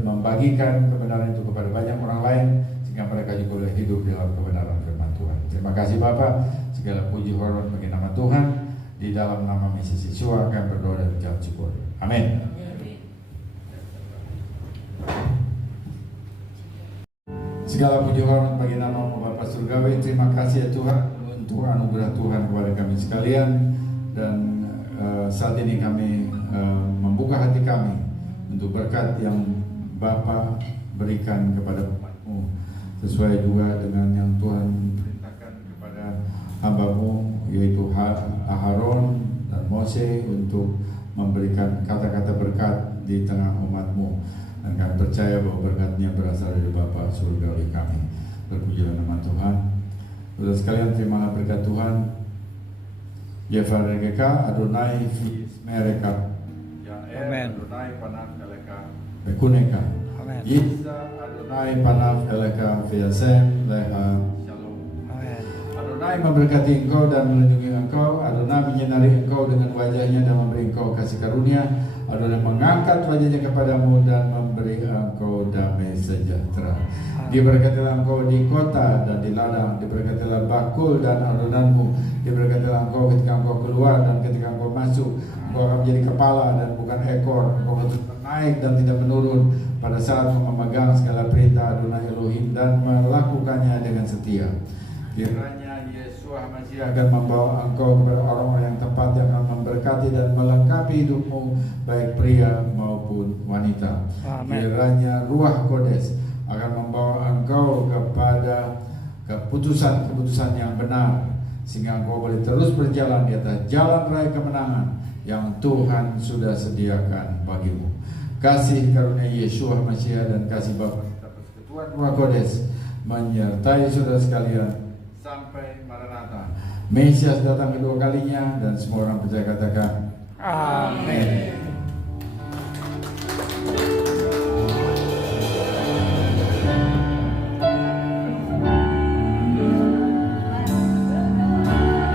membagikan kebenaran itu kepada banyak orang lain, sehingga mereka juga boleh hidup dalam kebenaran firman Tuhan. Terima kasih Bapak. Segala puji hormat bagi nama Tuhan. Di dalam nama Yesus Yeshua kami berdoa dan ucap syukur. Amin. Segala puji hormat bagi nama Bapa Surgawi. Terima kasih ya Tuhan untuk anugerah Tuhan kepada kami sekalian. Dan saat ini kami membuka hati kami untuk berkat yang Bapa berikan kepada umat-Mu, sesuai juga dengan yang Tuhan perintahkan kepada hamba-Mu, yaitu Aharon dan Mose, untuk memberikan kata-kata berkat di tengah umat-Mu. Dan kami percaya bahwa berkatnya berasal dari Bapa Surgawi kami. Terpujilah nama Tuhan. Saudara sekalian, terimalah berkat Tuhan. Yevareka Adonai fi mereka. Amen. Adonai panav eleka bekuneka. Amen. Yisa Adonai panav eleka fiasem leha shalom. Amen. Adonai memberkati engkau dan melindungi engkau. Adonai menyinari engkau dengan wajahnya dan memberi engkau kasih karunia. Adonai mengangkat wajahnya kepadamu dan memberi engkau damai sejahtera. Diberkatilah engkau di kota dan di ladang. Diberkatilah bakul dan adonanmu. Diberkatilah engkau ketika engkau keluar dan ketika engkau masuk. Engkau akan menjadi kepala dan bukan ekor. Engkau akan naik dan tidak menurun pada saat memegang segala perintah Adonai Elohim dan melakukannya dengan setia. Kiranya Yesus Masih akan membawa engkau kepada orang-orang yang tepat, yang akan memberkati dan melengkapi hidupmu, baik pria maupun wanita. Amen. Kiranya Ruach Kodes akan membawa engkau kepada keputusan-keputusan yang benar, sehingga engkau boleh terus berjalan di atas jalan raya kemenangan yang Tuhan sudah sediakan bagimu. Kasih karunia Yesus Masih dan kasih Bapa kita Persekutuan Ruach Kodes menyertai saudara sekalian sampai Maranatha. Mesias datang kedua kalinya, dan semua orang percaya katakan Amin.